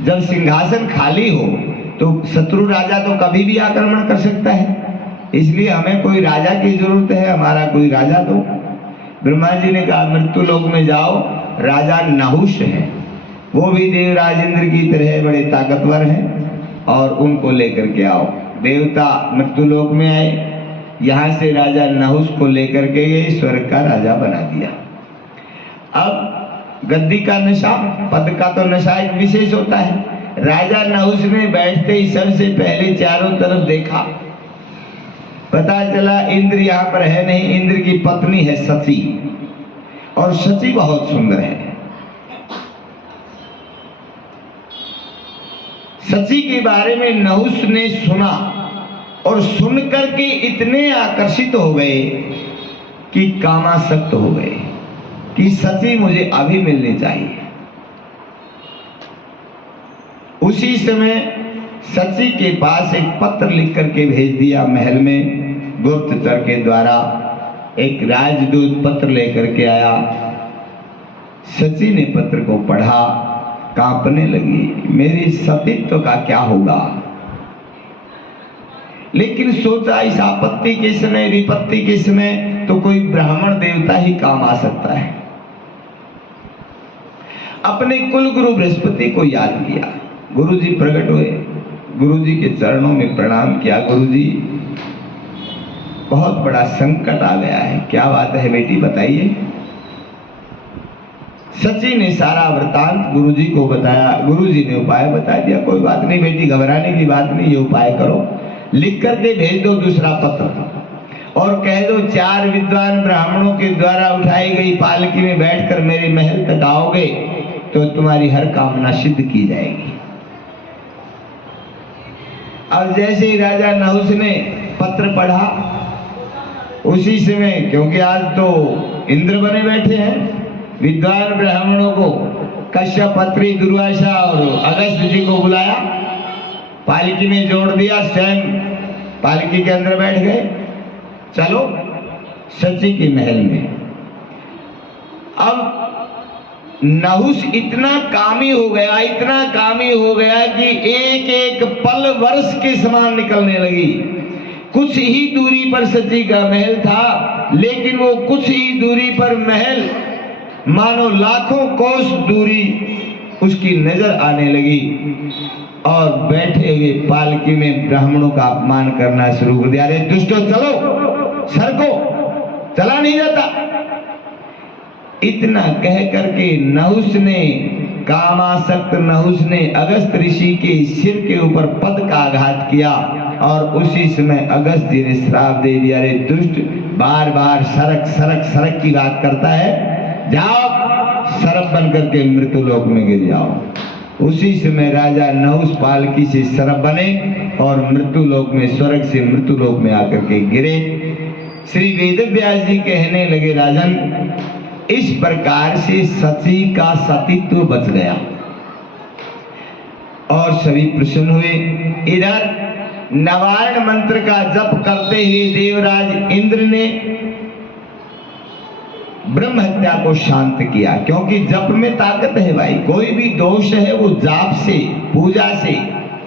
जब सिंहासन खाली हो तो शत्रु राजा तो कभी भी आक्रमण कर सकता है, इसलिए हमें कोई राजा की जरूरत है, हमारा कोई राजा दो। ब्रह्मा जी ने कहा मृत्यु लोक में जाओ, राजा नहुष है, वो भी देवराज इंद्र की तरह बड़े ताकतवर हैं, और उनको लेकर के आओ। देवता मृत्यु लोक में आए, यहाँ से राजा नहुष को लेकर के गए, स्वर्ग का राजा बना दिया। अब गद्दी का नशा, पद का तो नशा एक विशेष होता है। राजा नहुष ने बैठते ही सबसे पहले चारों तरफ देखा, पता चला इंद्र यहाँ पर है नहीं, इंद्र की पत्नी है सची, और सची बहुत सुंदर है। सची के बारे में नहुष ने सुना और सुनकर के इतने आकर्षित हो गए कि कामासक्त हो गए कि सची मुझे अभी मिलनी चाहिए। उसी समय सची के पास एक पत्र लिख करके भेज दिया महल में, गुप्तचर के द्वारा एक राजदूत पत्र लेकर के आया। सची ने पत्र को पढ़ा, कांपने लगी, मेरी सतीत्व का क्या होगा। लेकिन सोचा इस आपत्ति के समय, विपत्ति के समय तो कोई ब्राह्मण देवता ही काम आ सकता है। अपने कुल गुरु बृहस्पति को याद किया, गुरुजी प्रकट हुए, गुरुजी के चरणों में प्रणाम किया। गुरुजी बहुत बड़ा संकट आ गया है, क्या बात है बेटी बताइए। सची ने सारा वृतांत गुरुजी को बताया। गुरुजी ने उपाय बता दिया, कोई बात नहीं बेटी, घबराने की बात नहीं, ये उपाय करो, लिख करके भेज दो दूसरा पत्र और कह दो 4 विद्वान ब्राह्मणों के द्वारा उठाई गई पालकी में बैठकर मेरे महल तक आओगे तो तुम्हारी हर कामना सिद्ध की जाएगी। अब जैसे ही राजा नहुष ने पत्र पढ़ा, उसी समय, क्योंकि आज तो इंद्र बने बैठे हैं, विद्वान ब्राह्मणों को कश्यप, अत्रि, दुर्वासा और अगस्त्य जी को बुलाया, पालकी में जोड़ दिया, स्वयं पालकी के अंदर बैठ गए, चलो सची के महल में। अब नहुष इतना कामी हो गया, इतना कामी हो गया कि एक एक पल वर्ष के समान निकलने लगी। कुछ ही दूरी पर सची का महल था, लेकिन वो कुछ ही दूरी पर महल मानो लाखों कोस दूरी उसकी नजर आने लगी, और बैठे हुए पालकी में ब्राह्मणों का अपमान करना शुरू कर दिया। अरे दुष्टो चलो, सर को चला नहीं जाता। इतना कह करके नहुष ने, कामासक्त नहुष ने अगस्त ऋषि के सिर के ऊपर पद का आघात किया, और उसी समय अगस्त जी ने श्राप दे दिया, अरे दुष्ट, बार बार सरक सरक सरक की बात करता है, जाओ सरप बन करके मृत्यु लोक में गिर जाओ। उसी समय राजा नहुष पालकी से सरप बने और मृत्यु लोक में, स्वर्ग से मृत्यु लोक में आकर के गिरे। श्री वेदव्यास जी कहने लगे, राजन, इस प्रकार से सची का सतीत्व बच गया और सभी प्रसन्न हुए। इधर नवार्ण मंत्र का जप करते हुए देवराज इंद्र ने ब्रह्म हत्या को शांत किया, क्योंकि जप में ताकत है भाई। कोई भी दोष है वो जाप से, पूजा से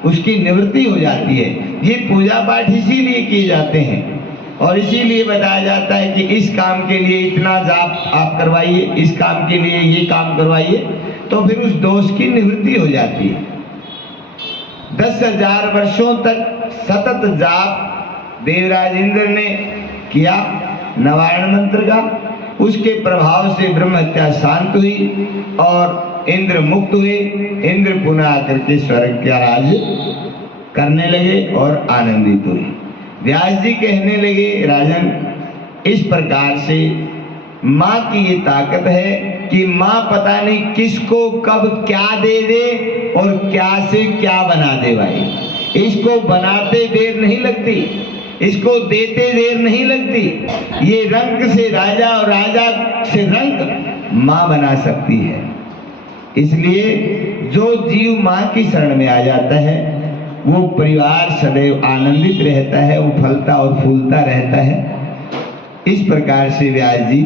उसकी निवृत्ति हो जाती है। ये पूजा पाठ इसीलिए किए जाते हैं और इसीलिए बताया जाता है कि इस काम के लिए इतना जाप आप करवाइए, इस काम के लिए ये काम करवाइए, तो फिर उस दोष की निवृत्ति हो जाती है। 10,000 वर्षों तक सतत जाप देवराज इंद्र ने किया नवार्ण मंत्र का। उसके प्रभाव से ब्रह्म हत्या शांत हुई और इंद्र मुक्त हुए। इंद्र पुनः आकर के स्वर्ग का राज करने लगे और आनंदित हुए। व्यास जी कहने लगे, राजन, इस प्रकार से माँ की ये ताकत है कि माँ पता नहीं किसको कब क्या दे दे और क्या से क्या बना दे भाई। इसको बनाते देर नहीं लगती, इसको देते देर नहीं लगती। ये रंग से राजा और राजा से रंग माँ बना सकती है। इसलिए जो जीव माँ की शरण में आ जाता है वो परिवार सदैव आनंदित रहता है, वो फलता और फूलता रहता है। इस प्रकार से व्यास जी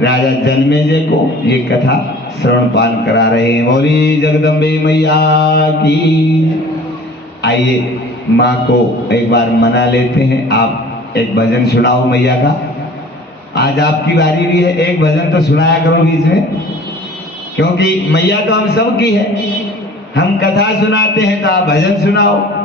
राजा जन्मेजय को ये कथा श्रवणपान करा रहे हैं। बोली जगदम्बे मैया की। आइए माँ को एक बार मना लेते हैं। आप एक भजन सुनाओ मैया का। आज आपकी बारी भी है, एक भजन तो सुनाया करो बीच में, क्योंकि मैया तो हम सब की है। हम कथा सुनाते हैं तो आप भजन सुनाओ।